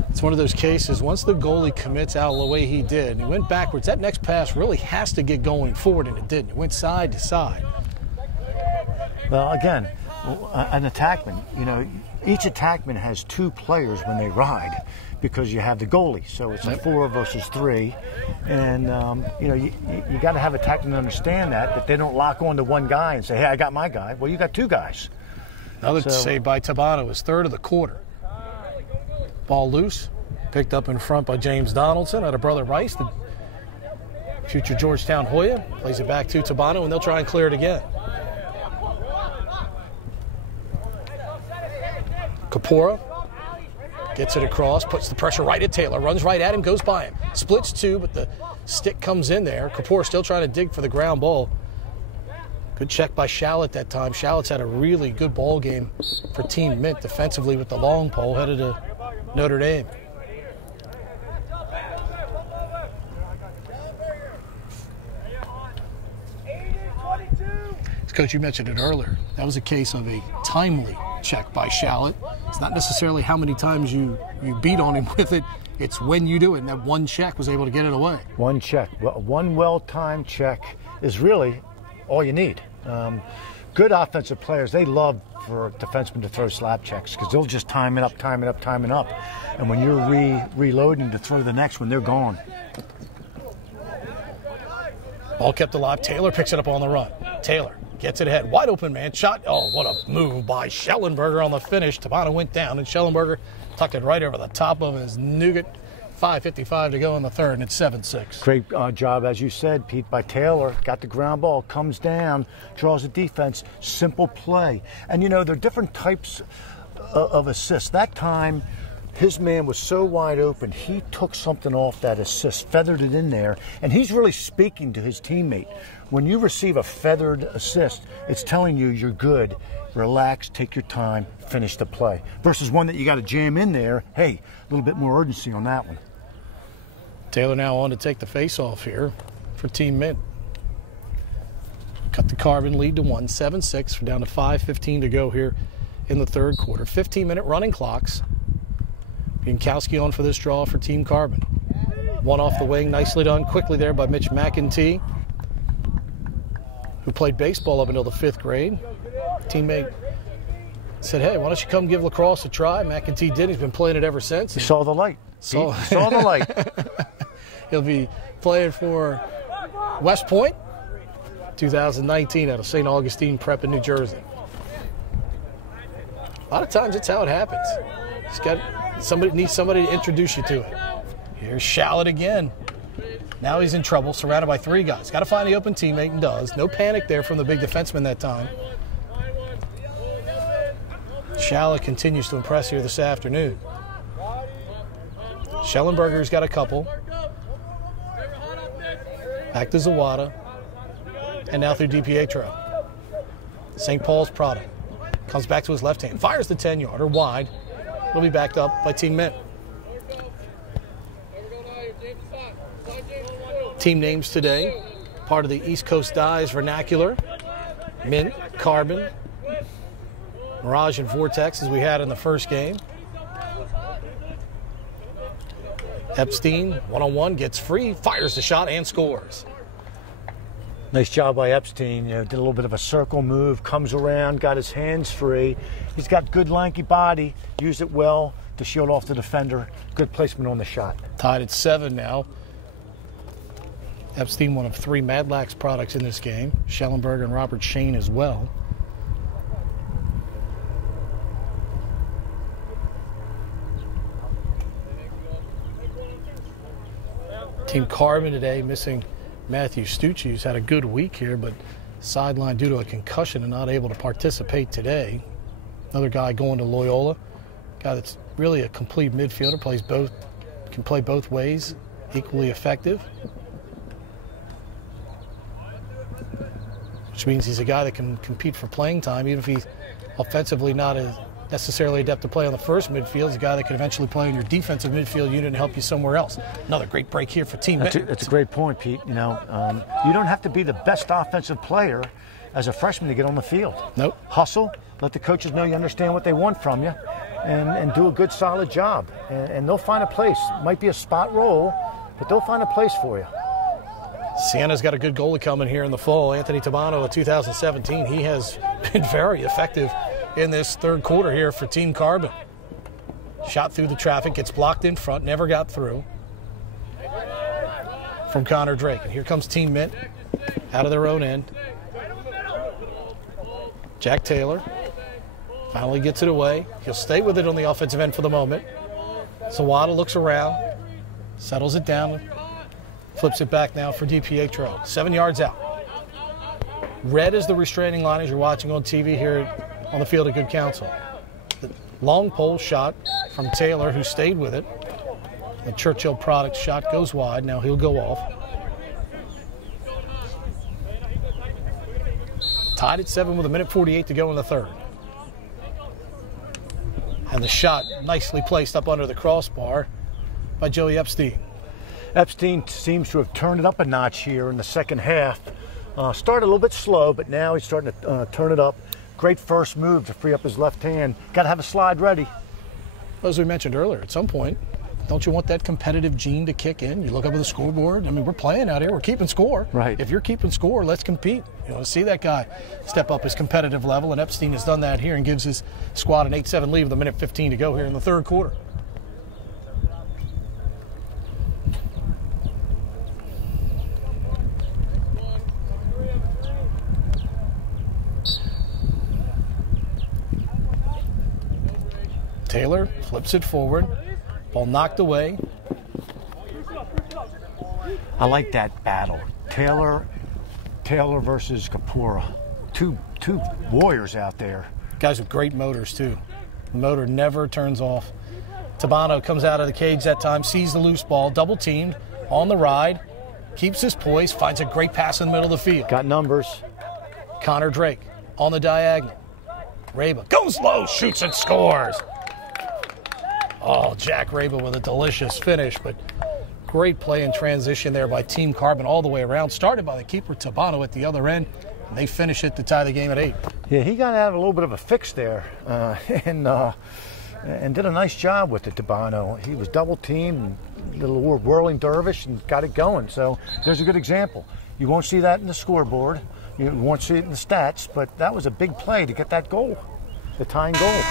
It's one of those cases, once the goalie commits out the way he did, and he went backwards, that next pass really has to get going forward, and it didn't. It went side to side. Well, again, an attackman, you know, each attackman has 2 players when they ride because you have the goalie. So it's a 4 versus 3. And, you know, you got to have attackmen understand that they don't lock on to one guy and say, hey, I got my guy. Well, you got 2 guys. Another save by Tabano, his 3rd of the quarter. Ball loose, picked up in front by James Donaldson out of Brother Rice. The Future Georgetown Hoya plays it back to Tabano, and they'll try and clear it again. Kapora gets it across, puts the pressure right at Taylor, runs right at him, goes by him. Splits two, but the stick comes in there. Kapora still trying to dig for the ground ball. Good check by Shallot that time. Shallot's had a really good ball game for Team Mint defensively with the long pole headed to Notre Dame. Coach, you mentioned it earlier. That was a case of a timely check by Shallot. It's not necessarily how many times you beat on him with it. It's when you do it, and that one check was able to get it away. One check. Well, one well-timed check is really all you need. Good offensive players, they love for defensemen to throw slap checks because they'll just time it up. And when you're reloading to throw the next one, they're gone. Ball kept alive. Taylor picks it up on the run. Taylor gets it ahead. Wide open, man. Shot. Oh, what a move by Schellenberger on the finish. Tabano went down, and Schellenberger tucked it right over the top of his nougat. 5:55 to go in the third, and it's 7-6. Great job, as you said, Pete, by Taylor. Got the ground ball, comes down, draws the defense. Simple play. And, you know, there are different types of assists. That time, his man was so wide open, he took something off that assist, feathered it in there, and he's really speaking to his teammate. When you receive a feathered assist, it's telling you you're good. Relax, take your time, finish the play. Versus one that you got to jam in there, hey, a little bit more urgency on that one. Taylor now on to take the face-off here for Team Mint. Cut the Carbon lead to 1, 7-6. We're down to 5:15 to go here in the third quarter. 15-minute running clocks. Biankowski on for this draw for Team Carbon. One off the wing, nicely done quickly there by Mitch McEntee, who played baseball up until the 5th grade. Teammate said, hey, why don't you come give lacrosse a try? McEntee did. He's been playing it ever since. He saw the light. Saw the light. He'll be playing for West Point 2019 out of St. Augustine Prep in New Jersey. A lot of times it's how it happens. Needs somebody to introduce you to it. Here's Shallot again. Now he's in trouble, surrounded by 3 guys. Got to find the open teammate, and does. No panic there from the big defenseman that time. Shallot continues to impress here this afternoon. Schellenberger's got a couple. Back to Zawada. And now through DiPietro. St. Paul's product. Comes back to his left hand. Fires the 10-yarder wide. It'll be backed up by Team Mint. Team names today, part of the East Coast Dyes vernacular. Mint, Carbon, Mirage, and Vortex, as we had in the first game. Epstein, one-on-one, gets free, fires the shot, and scores. Nice job by Epstein. You know, did a little bit of a circle move, comes around, got his hands free. He's got good lanky body, used it well to shield off the defender. Good placement on the shot. Tied at 7 now. Epstein, one of 3 Mad Lax products in this game. Schellenberger and Robert Shane as well. Team Carbon today missing Matthew Stucci, who's had a good week here, but sidelined due to a concussion and not able to participate today. Another guy going to Loyola. Guy that's really a complete midfielder, can play both ways, equally effective. Which means he's a guy that can compete for playing time, even if he's offensively not as necessarily adept to play on the first midfield. He's a guy that could eventually play in your defensive midfield unit and help you somewhere else. Another great break here for Team Mint. That's a great point, Pete. You know, you don't have to be the best offensive player as a freshman to get on the field. Nope. Hustle, let the coaches know you understand what they want from you, and do a good, solid job. And they'll find a place. It might be a spot role, but they'll find a place for you. Sienna's got a good goalie coming here in the fall. Anthony Tabano of 2017. He has been very effective in this third quarter here for Team Carbon. Shot through the traffic, gets blocked in front, never got through. From Connor Drake. And here comes Team Mint out of their own end. Jack Taylor finally gets it away. He'll stay with it on the offensive end for the moment. Zawada looks around, settles it down. Flips it back now for DiPietro. 7 yards out. Red is the restraining line as you're watching on TV here on the field of Good Counsel. The long pole shot from Taylor, who stayed with it. The Churchill Products shot goes wide. Now he'll go off. Tied at 7 with 1:48 to go in the third. And the shot nicely placed up under the crossbar by Joey Epstein. Epstein seems to have turned it up a notch here in the second half. Started a little bit slow, but now he's starting to turn it up. Great first move to free up his left hand. Got to have a slide ready. As we mentioned earlier, at some point, don't you want that competitive gene to kick in? You look up at the scoreboard. I mean, we're playing out here. We're keeping score. Right. If you're keeping score, let's compete. You want to see that guy step up his competitive level, and Epstein has done that here and gives his squad an 8-7 lead with 1:15 to go here in the third quarter. Taylor flips it forward. Ball knocked away. I like that battle. Taylor versus Kapura. Two warriors out there. Guys with great motors, too. The motor never turns off. Tabano comes out of the cage that time, sees the loose ball, double teamed, on the ride, keeps his poise, finds a great pass in the middle of the field. Got numbers. Connor Drake on the diagonal. Reba goes low, shoots and scores. Oh, Jack Reba with a delicious finish, but great play in transition there by Team Carbon all the way around. Started by the keeper, Tabano, at the other end, and they finish it to tie the game at 8. Yeah, he got out of a little bit of a fix there and did a nice job with it, Tabano. He was double teamed, little whirling dervish, and got it going. So there's a good example. You won't see that in the scoreboard. You won't see it in the stats, but that was a big play to get that goal, the tying goal.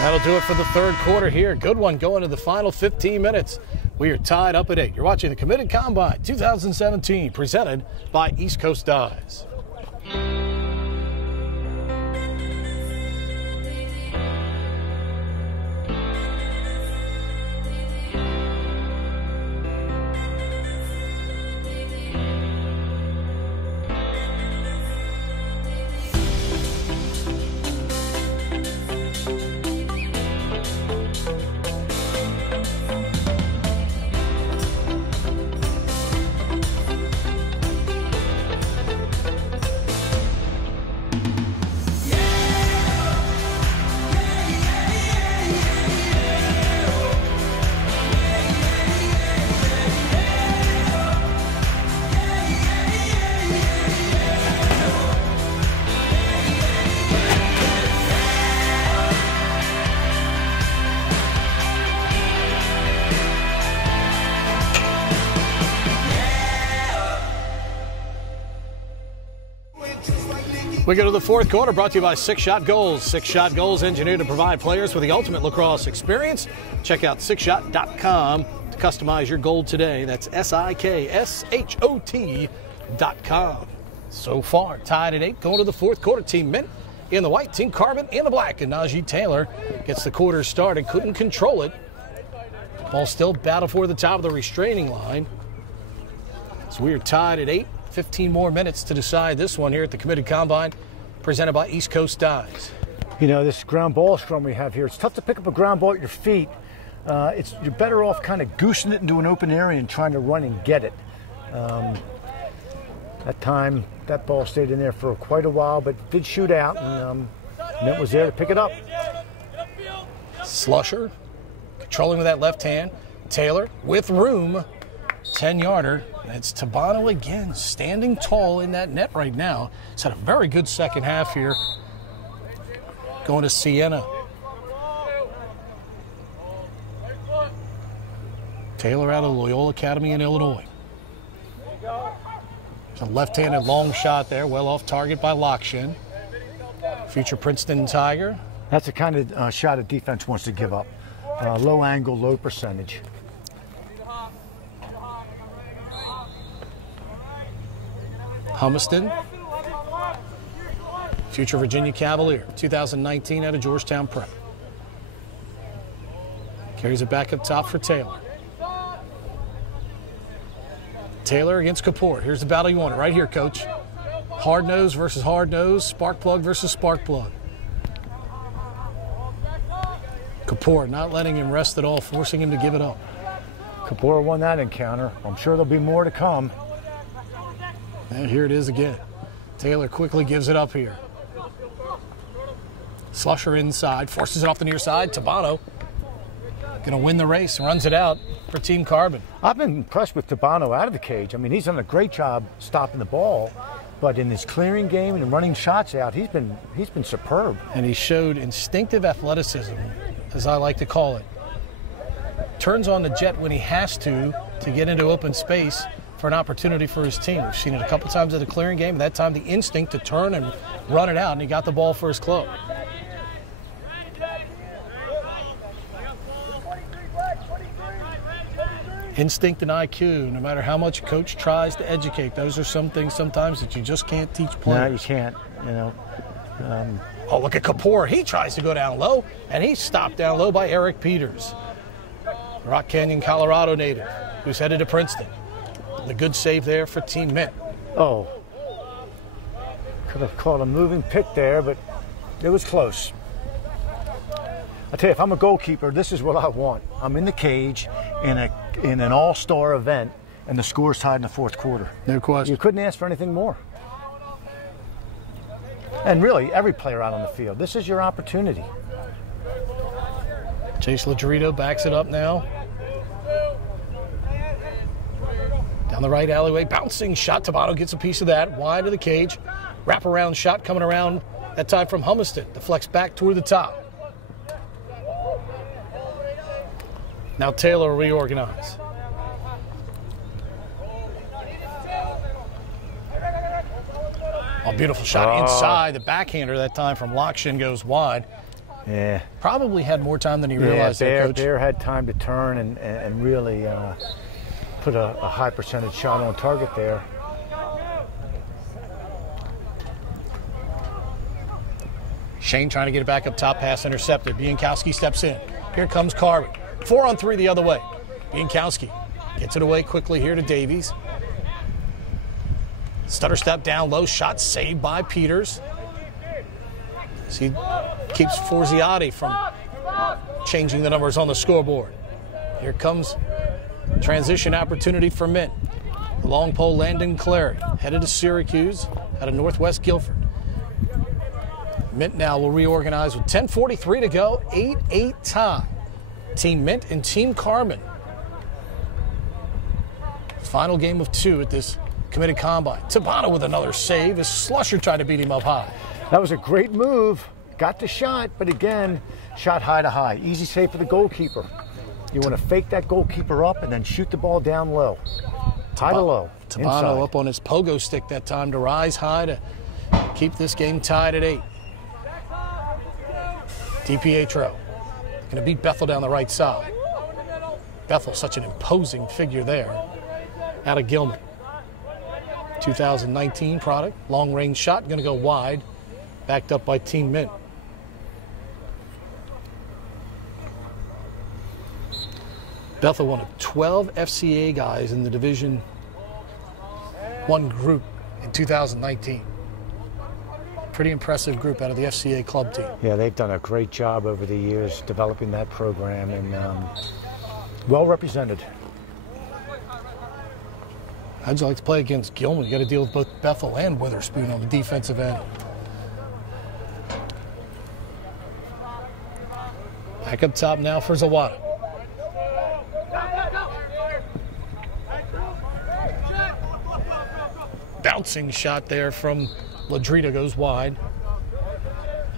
That'll do it for the third quarter here. Good one going to the final 15 minutes. We are tied up at 8. You're watching the Committed Combine 2017, presented by East Coast Dyes. We go to the fourth quarter, brought to you by Six Shot Goals. Six Shot Goals, engineered to provide players with the ultimate lacrosse experience. Check out sixshot.com to customize your goal today. That's SIKSHOT.com. So far, tied at 8, going to the fourth quarter. Team Mint in the white, Team Carbon in the black. And Najee Taylor gets the quarter started, couldn't control it. Ball still battle for the top of the restraining line. So we are tied at 8. 15 more minutes to decide this one here at the Committed Combine, presented by East Coast Dyes. You know, this ground ball scrum we have here, it's tough to pick up a ground ball at your feet. You're better off kind of goosing it into an open area and trying to run and get it. That time, that ball stayed in there for quite a while, but did shoot out, and Mint was there to pick it up. Slusher, controlling with that left hand. Taylor, with room, 10-yarder. It's Tabano again, standing tall in that net right now. He's had a very good second half here. Going to Sienna. Taylor out of Loyola Academy in Illinois. There's a left-handed long shot there, well off target by Lockshin. Future Princeton Tiger. That's the kind of shot a defense wants to give up. Low angle, low percentage. Humiston, future Virginia Cavalier, 2019 out of Georgetown Prep. Carries it back up top for Taylor. Taylor against Kapoor. Here's the battle you wanted right here, coach. Hard nose versus hard nose. Spark plug versus spark plug. Kapoor not letting him rest at all, forcing him to give it up. Kapoor won that encounter. I'm sure there'll be more to come. And here it is again. Taylor quickly gives it up here. Slusher inside, forces it off the near side. Tabano going to win the race, runs it out for Team Carbon. I've been impressed with Tabano out of the cage. I mean, he's done a great job stopping the ball, but in his clearing game and running shots out, he's been superb. And he showed instinctive athleticism, as I like to call it. Turns on the jet when he has to get into open space for an opportunity for his team. We've seen it a couple times at the clearing game. That time the instinct to turn and run it out, and he got the ball for his club. Instinct and IQ, no matter how much a coach tries to educate, those are some things sometimes that you just can't teach players. No, you can't, you know. Oh, look at Kapoor. He tries to go down low, and he's stopped down low by Eric Peters. Rock Canyon, Colorado native, who's headed to Princeton. The good save there for Team Mint. Oh. Could have caught a moving pick there, but it was close. I tell you, if I'm a goalkeeper, this is what I want. I'm in the cage in an all-star event, and the score's tied in the fourth quarter. No question. You couldn't ask for anything more. And really, every player out on the field, this is your opportunity. Chase Ladrito backs it up now. Down the right alleyway, bouncing shot. Tabano gets a piece of that, wide of the cage. Wraparound shot coming around, that time from Humiston. Deflects back toward the top. Now Taylor reorganize. Oh, beautiful shot inside. The backhander that time from Lakshin goes wide. Yeah. Probably had more time than he realized there, Coach. Bear had time to turn and really put a high percentage shot on target there. Shane trying to get it back up top, pass intercepted. Biankowski steps in. Here comes Carbon. 4-on-3 the other way. Biankowski gets it away quickly here to Davies. Stutter step down low, shot saved by Peters. As he keeps Forziati from changing the numbers on the scoreboard. Here comes transition opportunity for Mint. The long pole, Landon Clary, headed to Syracuse out of Northwest Guilford. Mint now will reorganize with 10:43 to go, 8-8 tie. Team Mint and Team Carmen. Final game of 2 at this committed combine. Tabano with another save as Slusher tried to beat him up high. That was a great move. Got the shot, but again, shot high to high. Easy save for the goalkeeper. You want to fake that goalkeeper up and then shoot the ball down low. High to low. Tabano up on his pogo stick that time to rise high to keep this game tied at 8. DiPietro going to beat Bethel down the right side. Bethel, such an imposing figure there. Out of Gilman. 2019 product. Long range shot, going to go wide. Backed up by Team Mint. Bethel, one of 12 FCA guys in the Division I group in 2019. Pretty impressive group out of the FCA club team. Yeah, they've done a great job over the years developing that program and well represented. How'd you like to play against Gilman? You got to deal with both Bethel and Witherspoon on the defensive end. Back up top now for Zawada. Bouncing shot there from Ladrita goes wide.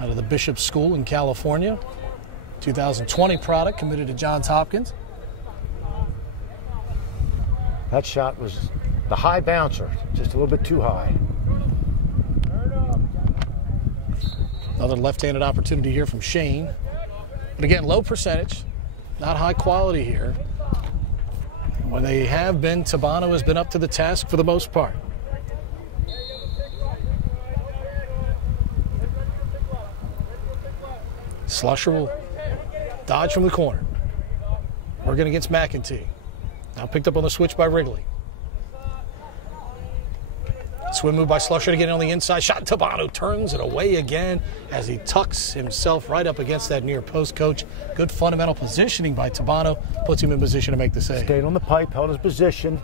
Out of the Bishop School in California. 2020 product, committed to Johns Hopkins. That shot was the high bouncer, just a little bit too high. Another left-handed opportunity here from Shane. But again, low percentage, not high quality here. When they have been, Tabano has been up to the task for the most part. Slusher will dodge from the corner. Morgan against McEntee. Now picked up on the switch by Wrigley. Swim move by Slusher to get it on the inside. Shot. Tabano turns it away again as he tucks himself right up against that near post, coach. Good fundamental positioning by Tabano. Puts him in position to make the save. Stayed on the pipe, held his position.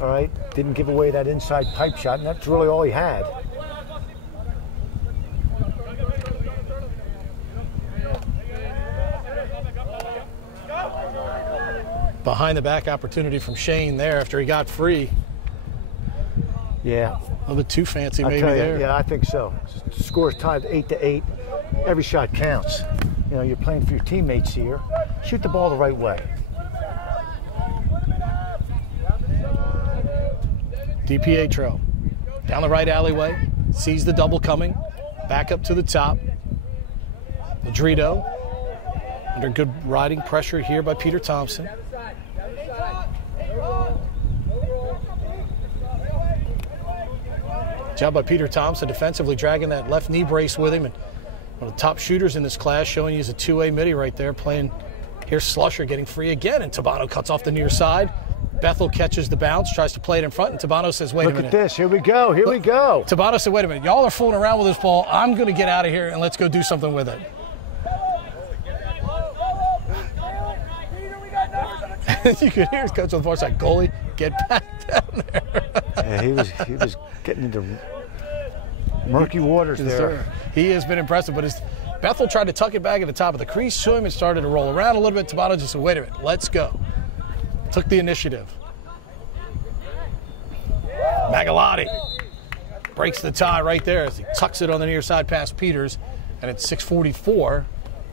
All right. Didn't give away that inside pipe shot, and that's really all he had. Behind the back opportunity from Shane there after he got free. Yeah. A little bit too fancy maybe there. Yeah, I think so. The score's tied 8-8. Every shot counts. You know, you're playing for your teammates here. Shoot the ball the right way. DiPietro down the right alleyway. Sees the double coming. Back up to the top. Madrido under good riding pressure here by Peter Thompson. Job by Peter Thompson defensively dragging that left knee brace with him. And one of the top shooters in this class, showing you as a two-way midi right there, playing. Here's Slusher getting free again, and Tabano cuts off the near side. Bethel catches the bounce, tries to play it in front, and Tabano says, wait a minute. Look at this. Here we go. Here we go. Tabano said, wait a minute. Y'all are fooling around with this ball. I'm going to get out of here, and let's go do something with it. You could hear his coach on the far side, goalie, get back down there. Yeah, he was getting into murky waters there. Sir. He has been impressive, but Bethel tried to tuck it back at the top of the crease to him and started to roll around a little bit. Tabano just said, wait a minute, let's go. Took the initiative. Magalotti breaks the tie right there as he tucks it on the near side past Peters, and at 6:44,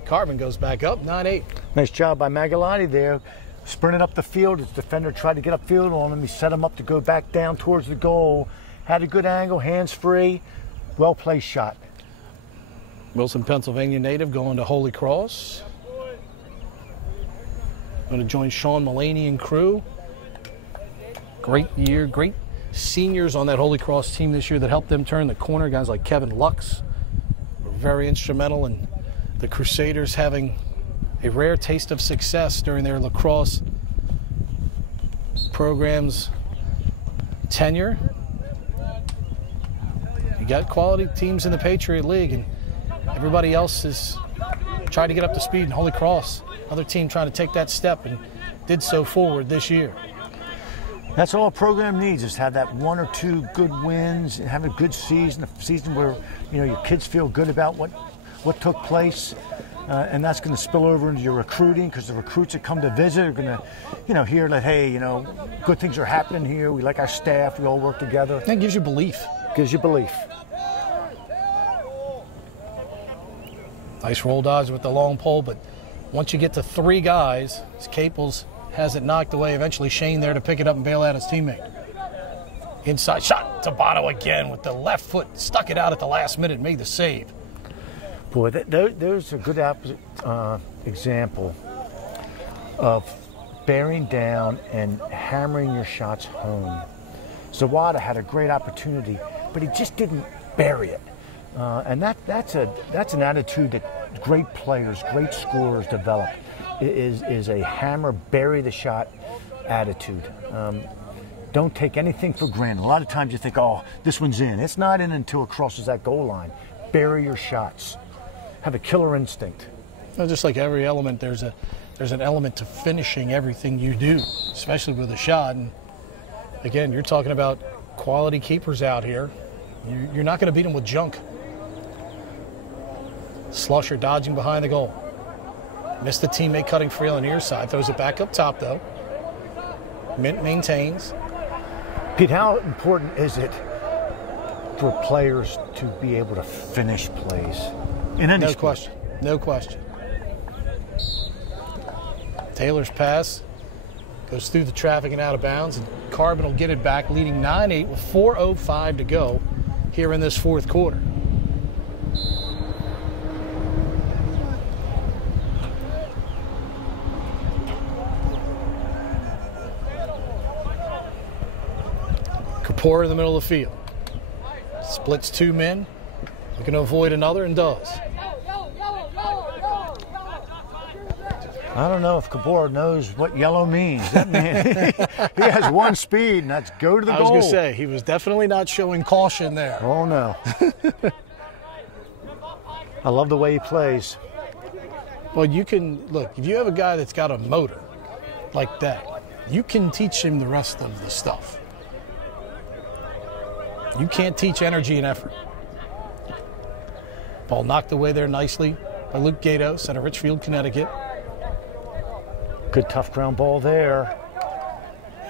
Carvin goes back up, 9-8. Nice job by Magalotti there. Sprinted up the field. His defender tried to get upfield on him. He set him up to go back down towards the goal. Had a good angle, hands free. Well-placed shot. Wilson, Pennsylvania native going to Holy Cross. Going to join Sean Mullaney and crew. Great year, great seniors on that Holy Cross team this year that helped them turn the corner. Guys like Kevin Lux were very instrumental in the Crusaders having a rare taste of success during their lacrosse program's tenure. You got quality teams in the Patriot League, and everybody else is trying to get up to speed in Holy Cross. Other team trying to take that step and did so forward this year. That's all a program needs, is have that one or two good wins, and have a good season, a season where your kids feel good about what took place. And that's going to spill over into your recruiting, because the recruits that come to visit are going to, hear that, hey, good things are happening here. We like our staff. We all work together. That gives you belief. Gives you belief. Nice roll dodge with the long pole, but once you get to three guys, Caples has it knocked away. Eventually Shane there to pick it up and bail out his teammate. Inside shot, Tabano again with the left foot. Stuck it out at the last minute, made the save. Boy, there's a good example of bearing down and hammering your shots home. Zawada had a great opportunity, but he just didn't bury it. And that's an attitude that great players, great scorers develop. Is a hammer, bury the shot attitude. Don't take anything for granted. A lot of times you think, oh, this one's in. It's not in until it crosses that goal line. Bury your shots. Have a killer instinct. Well, just like every element, there's an element to finishing everything you do, especially with a shot. And again, you're talking about quality keepers out here. You're not going to beat them with junk. Slusher dodging behind the goal. Missed the teammate cutting free on the near side. Throws it back up top, though. Mint maintains. Pete, how important is it for players to be able to finish plays? In any sport? Question. No question. Taylor's pass goes through the traffic and out of bounds, and Carbon will get it back, leading 9-8 with 4:05 to go here in this fourth quarter. Kapoor in the middle of the field. Splits two men. Looking to avoid another, and does. I don't know if Kapoor knows what yellow means. That man, he has one speed, and that's go to the goal. I was going to say, he was definitely not showing caution there. Oh, no. I love the way he plays. Well, you can, look, if you have a guy that's got a motor like that, you can teach him the rest of the stuff. You can't teach energy and effort. Ball knocked away there nicely by Luke Gatos out of Richfield, Connecticut. Good tough ground ball there.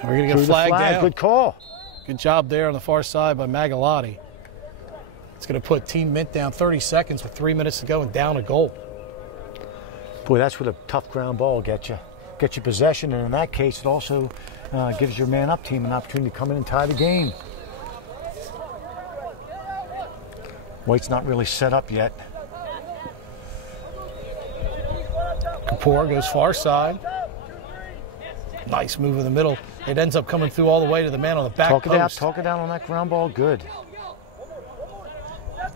We're going to get a flag down. Good call. Good job there on the far side by Magalotti. It's going to put Team Mint down 30 seconds with 3 minutes to go and down a goal. Boy, that's what a tough ground ball gets you. Gets you possession, and in that case, it also gives your man-up team an opportunity to come in and tie the game. White's not really set up yet. Kapoor goes far side. Nice move in the middle. It ends up coming through all the way to the man on the back post. Talk it down on that ground ball. Good.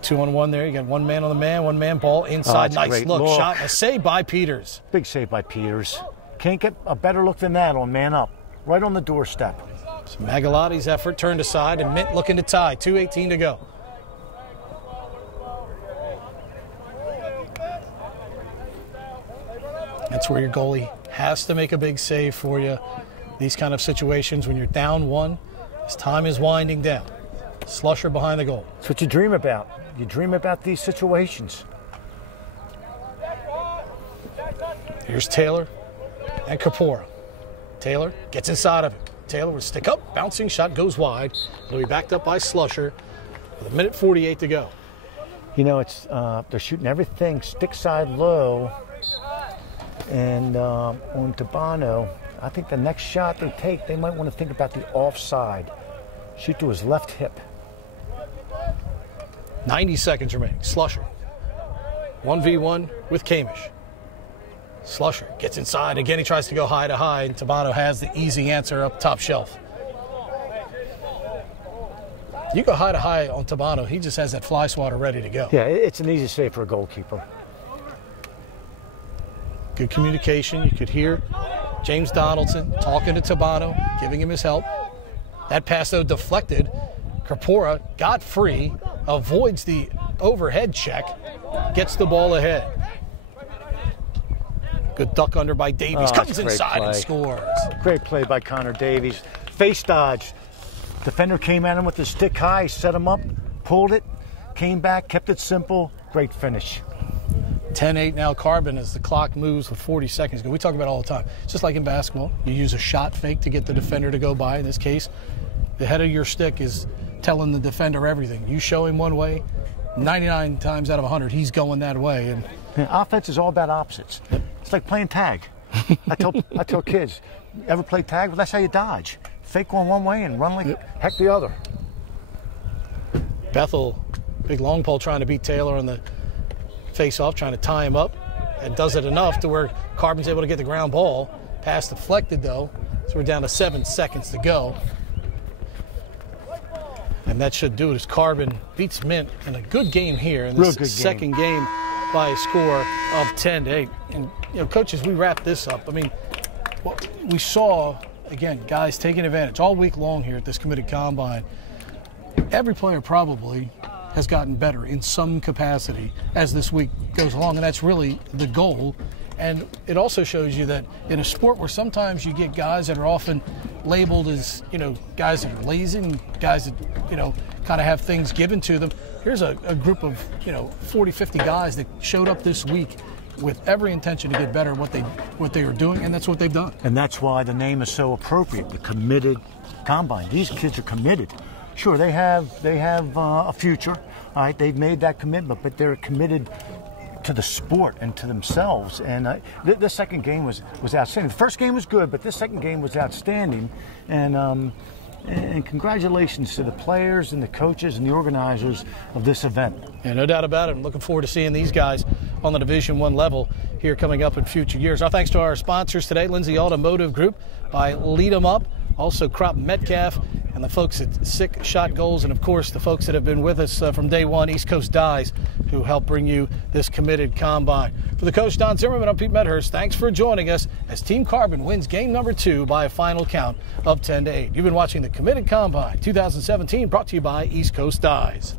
2-on-1 there. You got one man on the man, one man ball inside. Nice look. Shot. A save by Peters. Big save by Peters. Can't get a better look than that on man up. Right on the doorstep. So Magalotti's effort turned aside, and Mint looking to tie. 2:18 to go. That's where your goalie has to make a big save for you. These kind of situations when you're down one, as time is winding down. Slusher behind the goal. That's what you dream about. You dream about these situations. Here's Taylor and Kapoor. Taylor gets inside of it. Taylor with stick up, bouncing shot goes wide. It'll be backed up by Slusher with 1:48 to go. You know, it's they're shooting everything stick side low. And on Tabano, I think the next shot they take, they might want to think about the offside. Shoot to his left hip. 90 seconds remaining. Slusher. 1v1 with Kamish. Slusher gets inside. Again, he tries to go high to high, and Tabano has the easy answer up top shelf. You go high to high on Tabano, he just has that fly swatter ready to go. Yeah, it's an easy save for a goalkeeper. Good communication. You could hear James Donaldson talking to Tabano, giving him his help. That pass, though, deflected. Kapoor got free, avoids the overhead check, gets the ball ahead. Good duck under by Davies. Comes inside and scores. Great play by Connor Davies. Face dodge. Defender came at him with the stick high, set him up, pulled it, came back, kept it simple. Great finish. 10-8 now Carbon as the clock moves with 40 seconds to go. We talk about it all the time. It's just like in basketball. You use a shot fake to get the defender to go by. In this case, the head of your stick is telling the defender everything. You show him one way, 99 times out of 100, he's going that way. And offense is all about opposites. It's like playing tag. I tell kids, ever play tag? Well, that's how you dodge. Fake going one way and run like heck the other. Bethel, big long pole trying to beat Taylor on the face-off, trying to tie him up, and does it enough to where Carbon's able to get the ground ball. Pass deflected, though, so we're down to 7 seconds to go. And that should do it as Carbon beats Mint in a good game here in this second game by a score of 10-8. And, you know, coaches, we wrap this up. I mean, what we saw, again, guys taking advantage all week long here at this committed combine. Every player probably has gotten better in some capacity as this week goes along, and that's really the goal. And it also shows you that in a sport where sometimes you get guys that are often labeled as, you know, guys that are lazy and guys that, you know, kind of have things given to them, here's a group of, you know, 40, 50 guys that showed up this week with every intention to get better at what they were doing, and that's what they've done. And that's why the name is so appropriate, the committed combine. These kids are committed. Sure, they have a future. All right, they've made that commitment, but they're committed to the sport and to themselves. And this second game was outstanding. The first game was good, but this second game was outstanding. And congratulations to the players and the coaches and the organizers of this event. Yeah, no doubt about it. I'm looking forward to seeing these guys on the Division I level here coming up in future years. Our thanks to our sponsors today, Lindsay Automotive Group by Lead 'em Up, also Crop Metcalf, and and the folks at Sick Shot Goals, and of course the folks that have been with us from day one, East Coast Dyes, who helped bring you this committed combine. For the coach, Don Zimmerman, I'm Pete Medhurst. Thanks for joining us as Team Carbon wins game number 2 by a final count of 10-8. You've been watching the Committed Combine 2017, brought to you by East Coast Dyes.